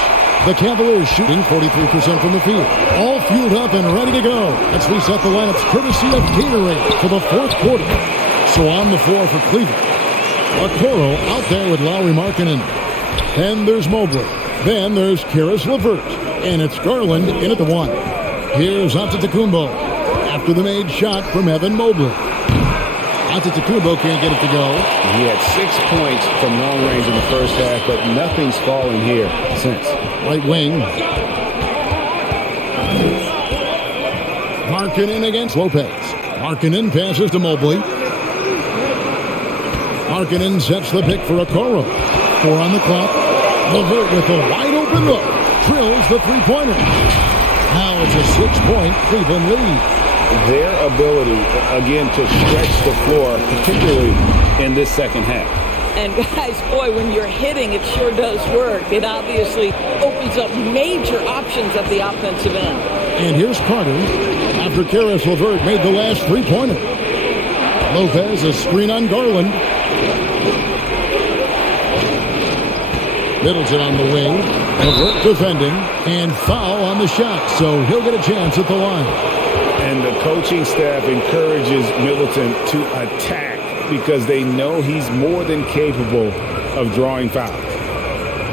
The Cavaliers shooting 43% from the field. All fueled up and ready to go. Let's reset the lineups courtesy of Gatorade for the fourth quarter. So on the floor for Cleveland. Okoro out there with Lauri Markkanen. Then there's Mobley. Then there's Karis LeVert. And it's Garland in at the 1. Here's Antetokounmpo after the made shot from Evan Mobley. Antetokounmpo can't get it to go. He had 6 points from long range in the first half, but nothing's fallen here since. Right wing. Markkanen against Lopez. Markkanen passes to Mobley. Markkanen sets the pick for Okoro. 4 on the clock. LeVert with a wide open look. Drills the three-pointer. Now it's a 6-point Cleveland lead. Their ability, again, to stretch the floor, particularly in this second half. And guys, boy, when you're hitting, it sure does work. It obviously opens up major options at the offensive end. And here's Carter after Karis LeVert made the last three-pointer. Lopez, a screen on Garland. Middleton on the wing. LeVert defending. And foul on the shot, so he'll get a chance at the line. And the coaching staff encourages Middleton to attack because they know he's more than capable of drawing fouls.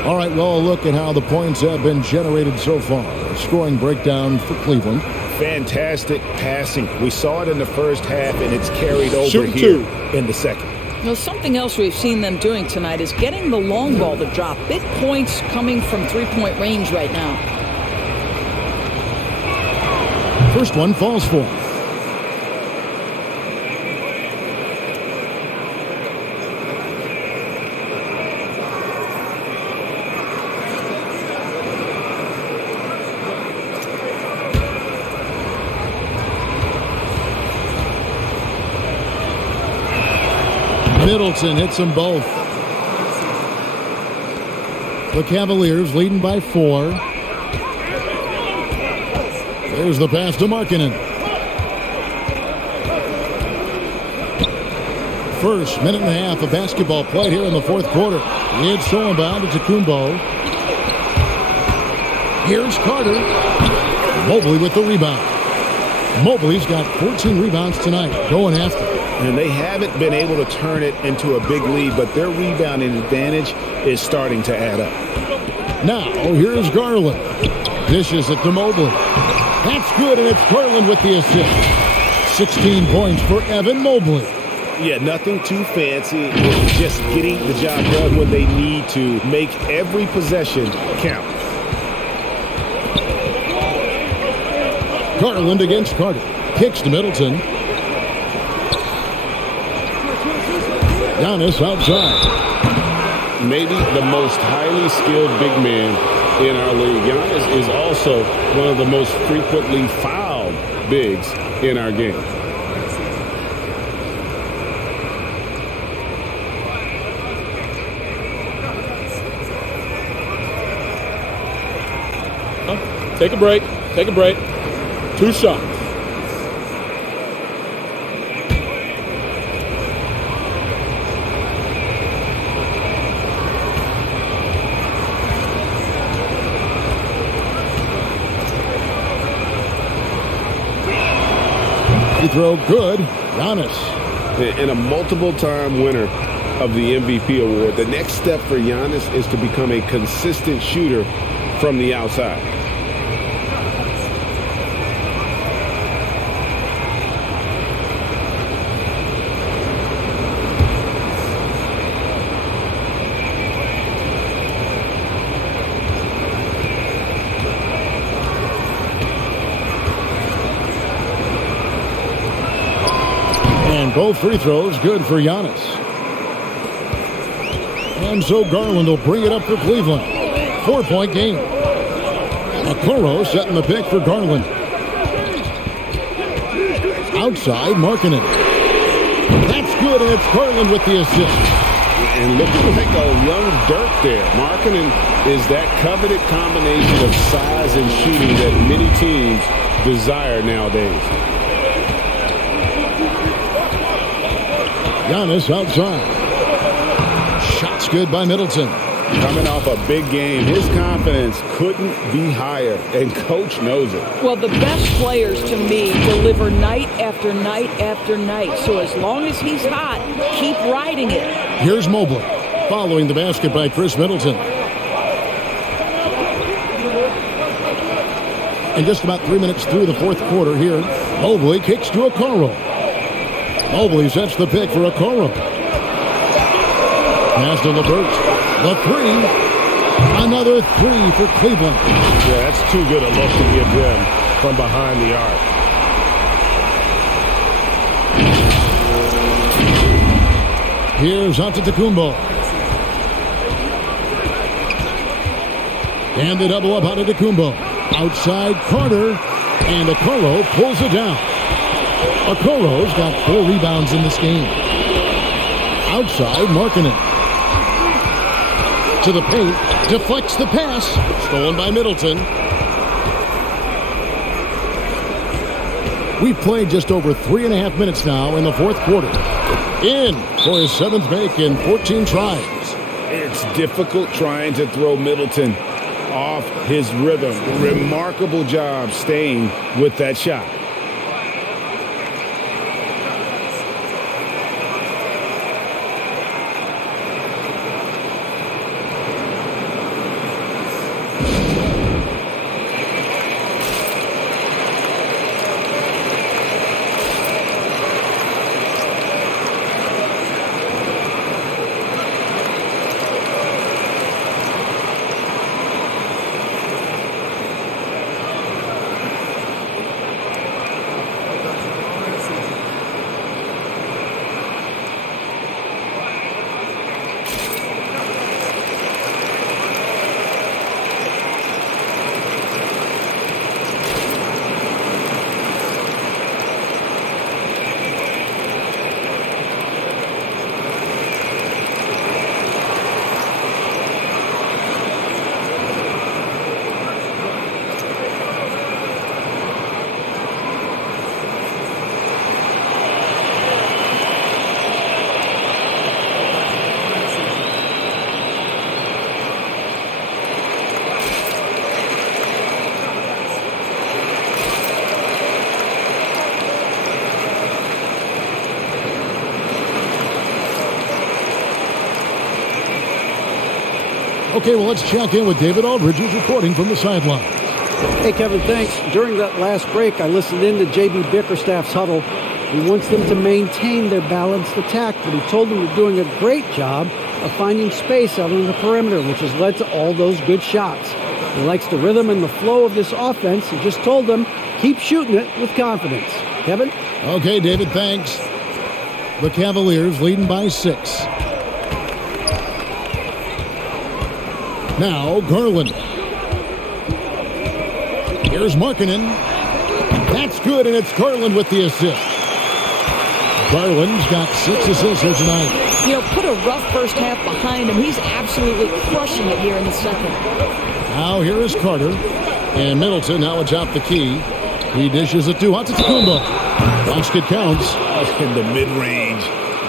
All right, well, a look at how the points have been generated so far. A scoring breakdown for Cleveland. Fantastic passing. We saw it in the first half, and it's carried over here in the second. Now, something else we've seen them doing tonight is getting the long ball to drop. Big points coming from three-point range right now. First one falls for him. Middleton hits them both. The Cavaliers leading by 4. There's the pass to Markkanen. First minute and a half of basketball played here in the fourth quarter. It's throwing bound to Tacumbo. Here's Carter. Mobley with the rebound. Mobley's got 14 rebounds tonight, going after. And they haven't been able to turn it into a big lead, but their rebounding advantage is starting to add up. Now, here's Garland. Dishes it to Mobley. That's good, and it's Garland with the assist. 16 points for Evan Mobley. Yeah, nothing too fancy. It's just getting the job done when they need to. Make every possession count. Garland against Carter. Kicks to Middleton. Giannis outside. Maybe the most highly skilled big man in our league. Giannis is also one of the most frequently fouled bigs in our game. Take a break. Take a break. 2 shots. Free throw good. Giannis. And a multiple-time winner of the MVP award. The next step for Giannis is to become a consistent shooter from the outside. Both free throws good for Giannis. And so Garland will bring it up for Cleveland. 4-point game. Okoro setting the pick for Garland. Outside, Markkanen. That's good, and it's Garland with the assist. And looking like a young Dirk there. Markkanen is that coveted combination of size and shooting that many teams desire nowadays. Giannis outside. Shots good by Middleton. Coming off a big game, his confidence couldn't be higher, and Coach knows it. Well, the best players, to me, deliver night after night after night. So as long as he's hot, keep riding it. Here's Mobley, following the basket by Chris Middleton. And just about 3 minutes through the fourth quarter here, Mobley kicks to Okoro. Mobley sets the pick for Okoro. Pass to LeVert. The 3. Another 3 for Cleveland. Yeah, that's too good a look to give them from behind the arc. Here's Antetokounmpo. And they double up Antetokounmpo. Outside Carter, and Okoro pulls it down. Okoro's got 4 rebounds in this game. Outside Markkanen. To the paint, deflects the pass, stolen by Middleton. We've played just over 3.5 minutes now in the fourth quarter. In for his 7th make in 14 tries. It's difficult trying to throw Middleton off his rhythm. Remarkable job staying with that shot. Okay, well, let's check in with David Aldridge, who's reporting from the sideline. Hey, Kevin, thanks. During that last break, I listened in to J.B. Bickerstaff's huddle. He wants them to maintain their balanced attack, but he told them they're doing a great job of finding space out on the perimeter, which has led to all those good shots. He likes the rhythm and the flow of this offense. He just told them, keep shooting it with confidence. Kevin? Okay, David, thanks. The Cavaliers leading by 6. Now, Garland. Here's Markkanen. That's good, and it's Garland with the assist. Garland's got 6 assists here tonight. You know, put a rough first half behind him. He's absolutely crushing it here in the second. Now, here is Carter. And Middleton now atop the key. He dishes it to Antetokounmpo. Basket counts. In the mid-range.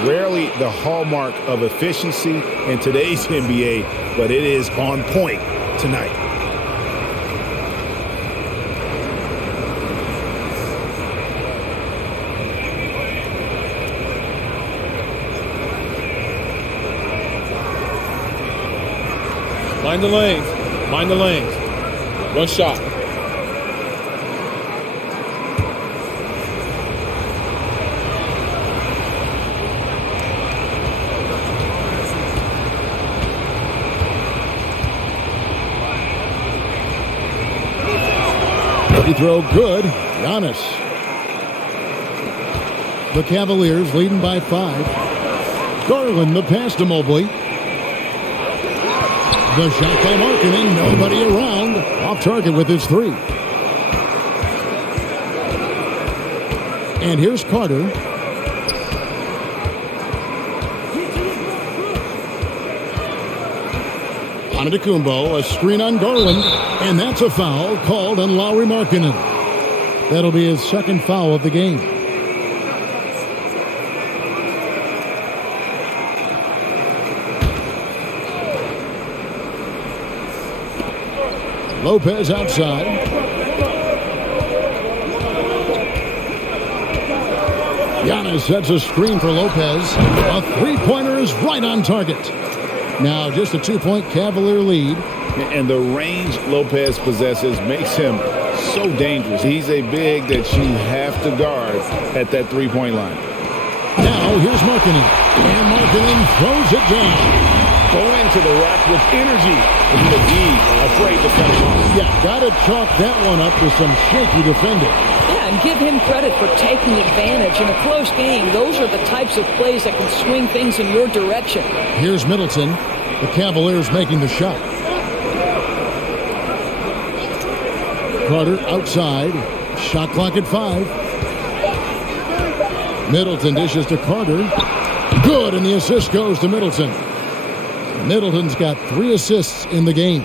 Rarely the hallmark of efficiency in today's NBA, but it is on point tonight. Mind the lanes. Mind the lanes. One shot. Free throw good. Giannis. The Cavaliers leading by 5. Garland the pass to Mobley. The shot by Markkanen. Nobody around. Off target with his 3. And here's Carter. Antetokounmpo, a screen on Garland, and that's a foul called on Lauri Markkanen. That'll be his 2nd foul of the game. Lopez outside. Giannis sets a screen for Lopez. A 3-pointer is right on target. Now just a 2-point Cavalier lead. And the range Lopez possesses makes him so dangerous. He's a big that you have to guard at that 3-point line. Now here's Markkanen. And Markkanen throws it down. Going to the rack with energy. To be afraid to cut him off. Yeah, got to chalk that one up to some shaky defending. Yeah, and give him credit for taking advantage in a close game. Those are the types of plays that can swing things in your direction. Here's Middleton. The Cavaliers making the shot. Carter outside. Shot clock at 5. Middleton dishes to Carter. Good, and the assist goes to Middleton. Middleton's got 3 assists in the game.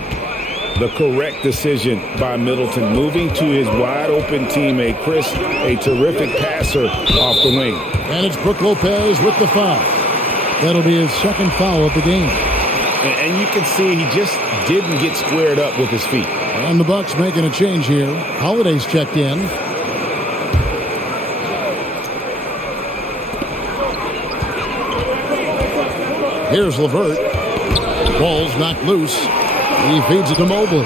The correct decision by Middleton, moving to his wide-open teammate, Chris, a terrific passer off the wing. And it's Brook Lopez with the foul. That'll be his second foul of the game. And you can see he just didn't get squared up with his feet. And the Bucks making a change here. Holiday's checked in. Here's LeVert. Ball's knocked loose. He feeds it to Mobley.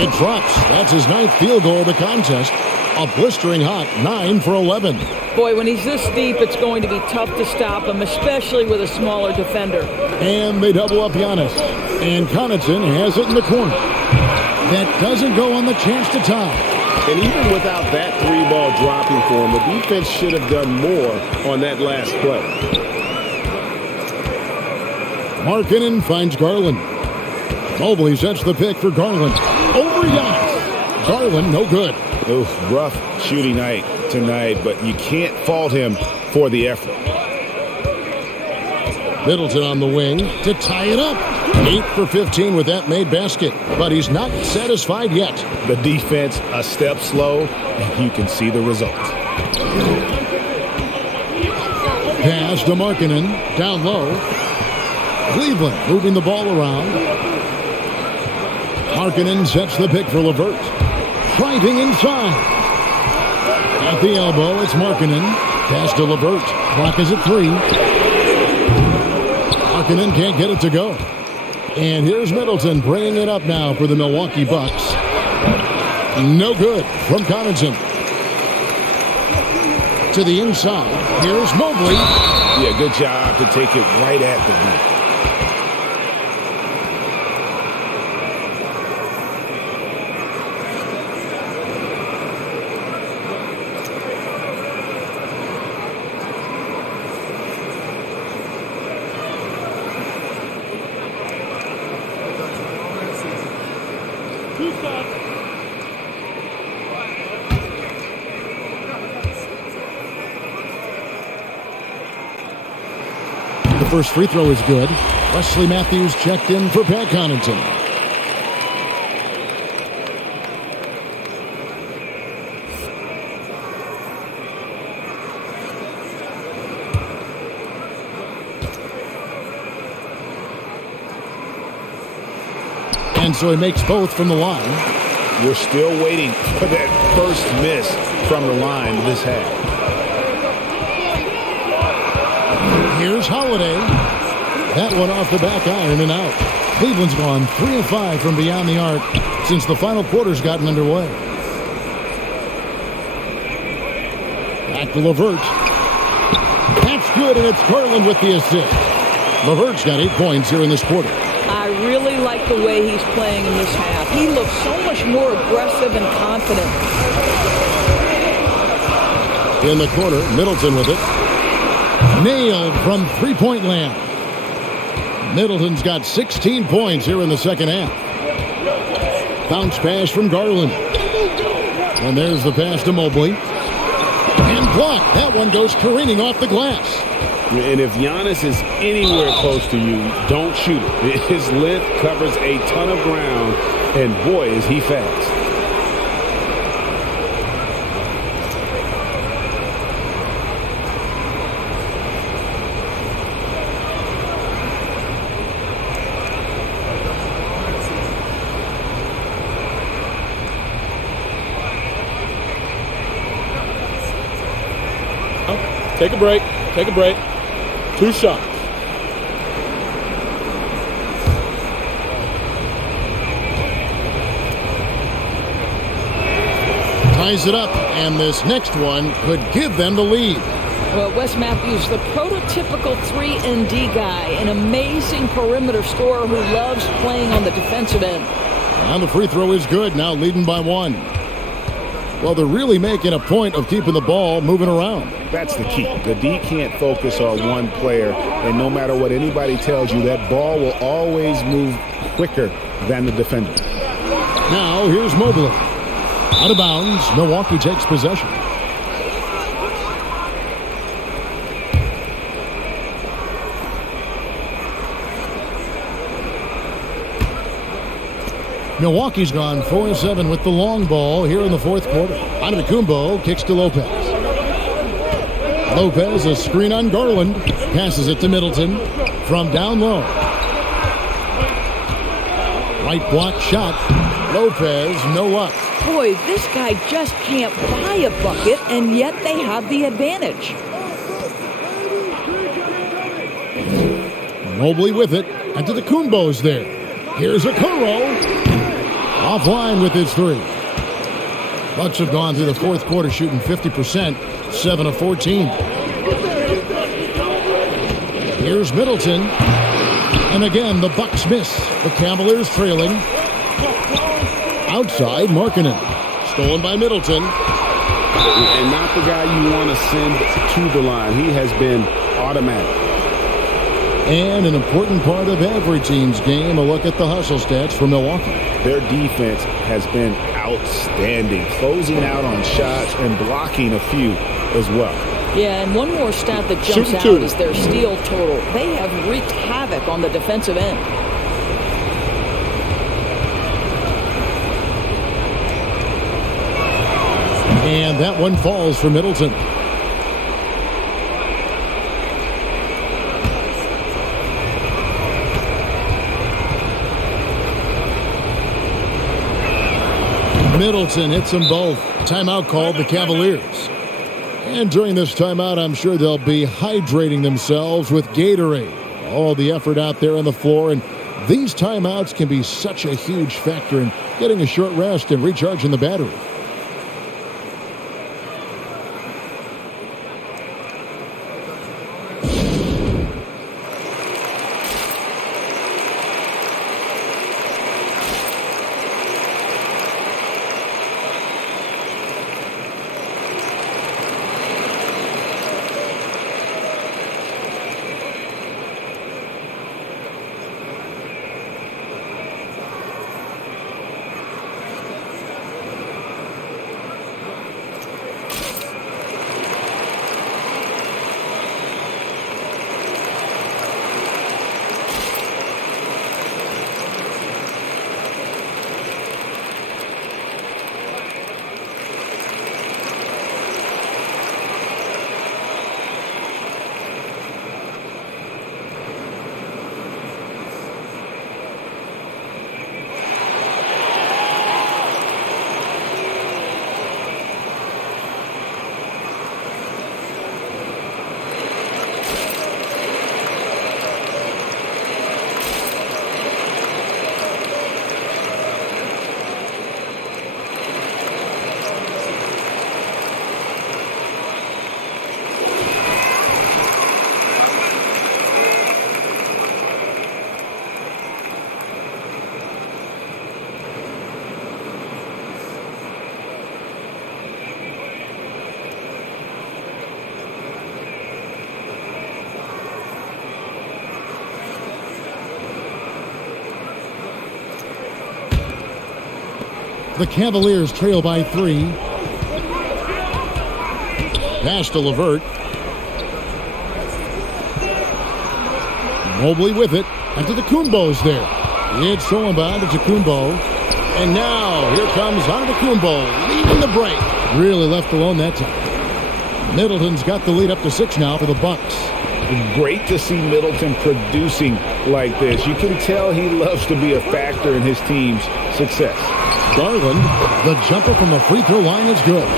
It drops. That's his 9th field goal of the contest. A blistering hot 9 for 11. Boy, when he's this deep, it's going to be tough to stop him, especially with a smaller defender. And they double up Giannis. And Connaughton has it in the corner. That doesn't go on the chance to tie. And even without that 3-ball dropping for him, the defense should have done more on that last play. Markkanen finds Garland. Mobley sets the pick for Garland. Over Giannis. Garland, no good. Oof, rough shooting night tonight, but you can't fault him for the effort. Middleton on the wing to tie it up. 8 for 15 with that made basket, but he's not satisfied yet. The defense a step slow, and you can see the result. Pass to Markkanen, down low. Cleveland moving the ball around. Markkanen sets the pick for LeVert. Driving inside. At the elbow, it's Markkanen. Pass to LeVert. Clock is at 3. Markkanen can't get it to go. And here's Middleton bringing it up now for the Milwaukee Bucks. No good from Connaughton. To the inside. Here's Mobley. Yeah, good job to take it right at the net. The first free throw is good. Wes Matthews checked in for Pat Connaughton. And so he makes both from the line. We're still waiting for that first miss from the line this half. Here's Holiday. That one off the back iron and out. Cleveland's gone 3 of 5 from beyond the arc since the final quarter's gotten underway. Back to LeVert. That's good, and it's Garland with the assist. LeVert's got 8 points here in this quarter. I really like the way he's playing in this half. He looks so much more aggressive and confident. In the corner, Middleton with it. Nailed from three-point land. Middleton's got 16 points here in the second half. Bounce pass from Garland. And there's the pass to Mobley. And blocked. That one goes careening off the glass. And if Giannis is anywhere close to you, don't shoot it. His length covers a ton of ground, and boy, is he fast. Take a break. Take a break. 2 shots. Ties it up, and this next one could give them the lead. Well, Wes Matthews, the prototypical 3-and-D guy, an amazing perimeter scorer who loves playing on the defensive end. And the free throw is good, now leading by 1. Well, they're really making a point of keeping the ball moving around. That's the key. The D can't focus on one player, and no matter what anybody tells you, that ball will always move quicker than the defender. Now here's Mobley. Out of bounds. Milwaukee takes possession. Milwaukee's gone 4-7 with the long ball here in the fourth quarter. Antetokounmpo kicks to Lopez. Lopez, a screen on Garland. Passes it to Middleton from down low. Right block shot. Lopez, no luck. Boy, this guy just can't buy a bucket, and yet they have the advantage. Mobley with it. Antetokounmpo's there. Here's Okoro. Offline with his three. Bucks have gone through the fourth quarter shooting 50%, 7 of 14. Here's Middleton. And again, the Bucks miss. The Cavaliers trailing. Outside, Markkanen. Stolen by Middleton. And not the guy you want to send to the line. He has been automatic. And an important part of every team's game, a look at the hustle stats for Milwaukee. Their defense has been outstanding, closing out on shots and blocking a few as well. Yeah, and one more stat that jumps out is their steal total. They have wreaked havoc on the defensive end. And that one falls for Middleton. Middleton hits them both. Timeout called the Cavaliers. And during this timeout, I'm sure they'll be hydrating themselves with Gatorade. All the effort out there on the floor, and these timeouts can be such a huge factor in getting a short rest and recharging the battery. The Cavaliers trail by 3. Pass to LeVert. Mobley with it. Antetokounmpo's there. It's stolen by Antetokounmpo. And now here comes Antetokounmpo leading the break. Really left alone that time. Middleton's got the lead up to 6 now for the Bucks. Great to see Middleton producing like this. You can tell he loves to be a factor in his team's success. Garland, the jumper from the free throw line is good.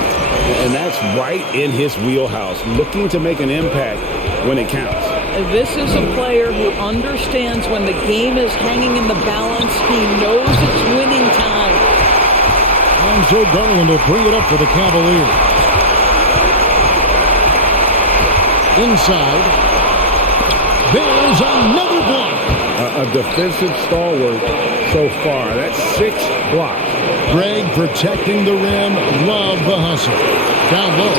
And that's right in his wheelhouse, looking to make an impact when it counts. This is a player who understands when the game is hanging in the balance. He knows it's winning time. And so Garland will bring it up for the Cavaliers. Inside. There's another block. A defensive stalwart so far. That's 6 blocks. Greg protecting the rim. Love the hustle. Down low.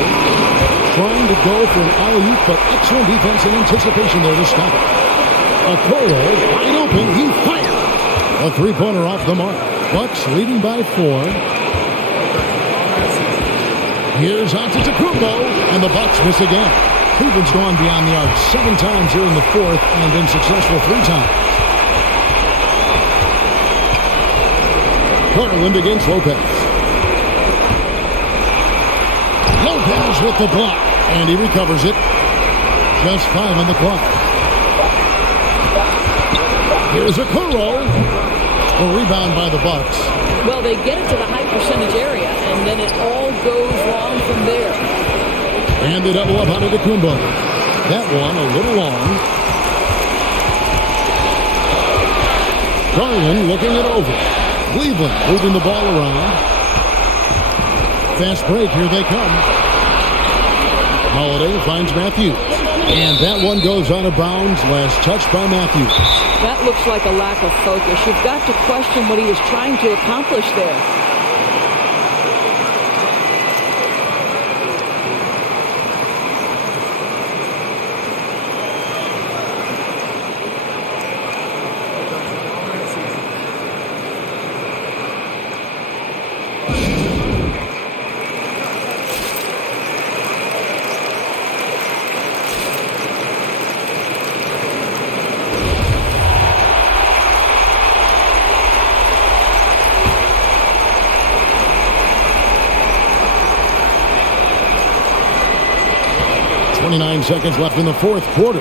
Trying to go for an alley-oop, but excellent defense and anticipation there to stop it. Okoro wide open. He fires. A three-pointer off the mark. Bucks leading by 4. Here's Antetokounmpo, and the Bucks miss again. Cleveland's gone beyond the arc 7 times here in the 4th and been successful 3 times. Garland against Lopez. Lopez with the block, and he recovers it. Just 5 on the clock. Here's a Okoro. A rebound by the Bucks. Well, they get it to the high percentage area, and then it all goes wrong from there. And they double up on Antetokounmpo. That one a little long. Garland looking it over. Cleveland moving the ball around. Fast break, here they come. Holiday finds Matthews. And that one goes out of bounds. Last touch by Matthews. That looks like a lack of focus. You've got to question what he was trying to accomplish there. Seconds left in the 4th quarter.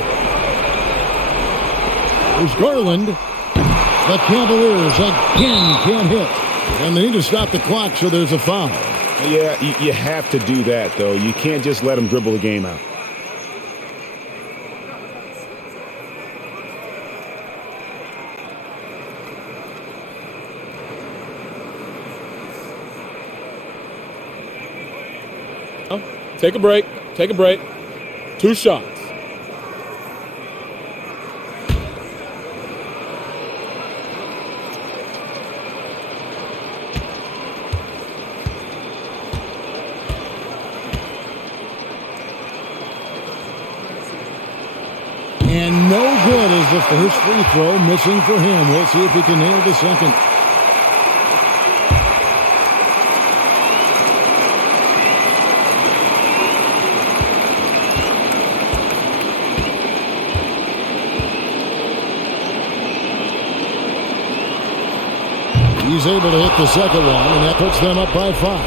There's Garland. The Cavaliers again can't hit. And they need to stop the clock, so there's a foul. Yeah, you have to do that, though. You can't just let them dribble the game out. Take a break. Take a break. 2 shots. And no good is the first free throw, missing for him. We'll see if he can nail the second. He's able to hit the second one, and that puts them up by 5.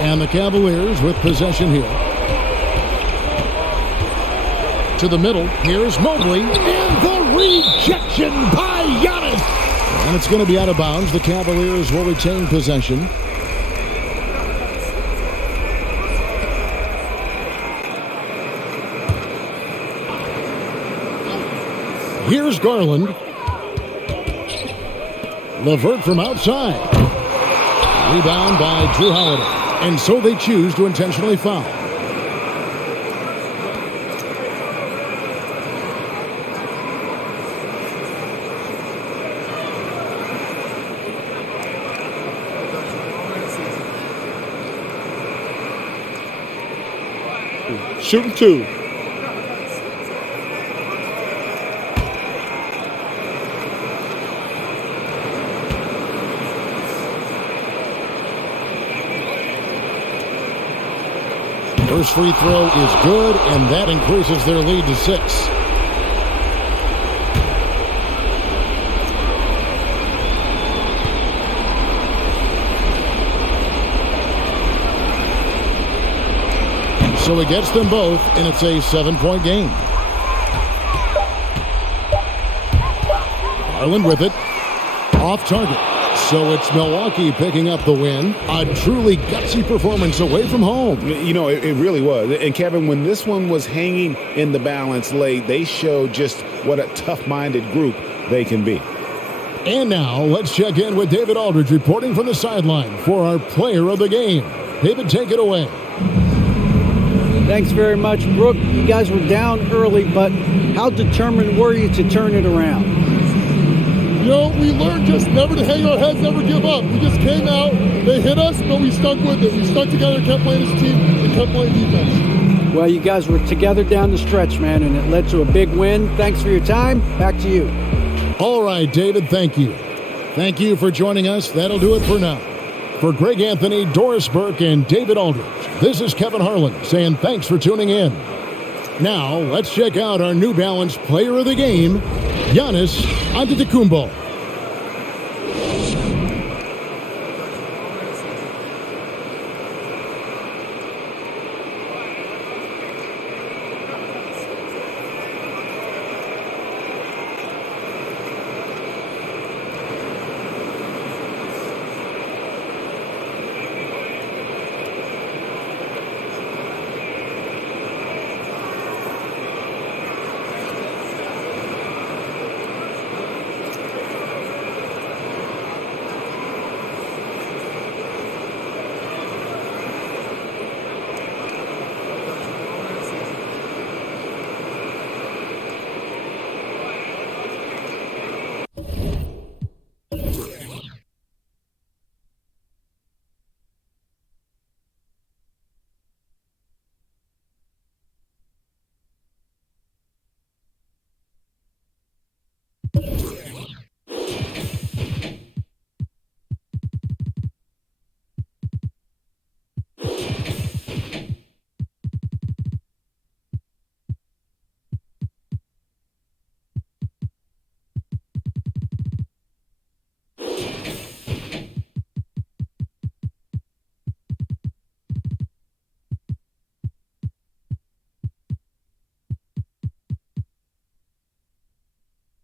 And the Cavaliers with possession here. To the middle, here's Mobley, and the rejection by Giannis. And it's going to be out of bounds. The Cavaliers will retain possession. Here's Garland. LeVert from outside. Rebound by Drew Holiday. And so they choose to intentionally foul. Shooting 2. First free throw is good, and that increases their lead to 6. So he gets them both, and it's a 7-point game. Garland with it. Off target. So it's Milwaukee picking up the win. A truly gutsy performance away from home. You know, it really was. And, Kevin, when this one was hanging in the balance late, they showed just what a tough-minded group they can be. And now let's check in with David Aldridge reporting from the sideline for our player of the game. David, take it away. Thanks very much, Brooke. You guys were down early, but how determined were you to turn it around? You know, we learned just never to hang our heads, never give up. We just came out, they hit us, but we stuck with it. We stuck together, kept playing as a team, and kept playing defense. Well, you guys were together down the stretch, man, and it led to a big win. Thanks for your time. Back to you. All right, David, thank you. Thank you for joining us. That'll do it for now. For Greg Anthony, Doris Burke, and David Aldridge, this is Kevin Harlan saying thanks for tuning in. Now, let's check out our New Balance player of the game, Giannis Antetokounmpo.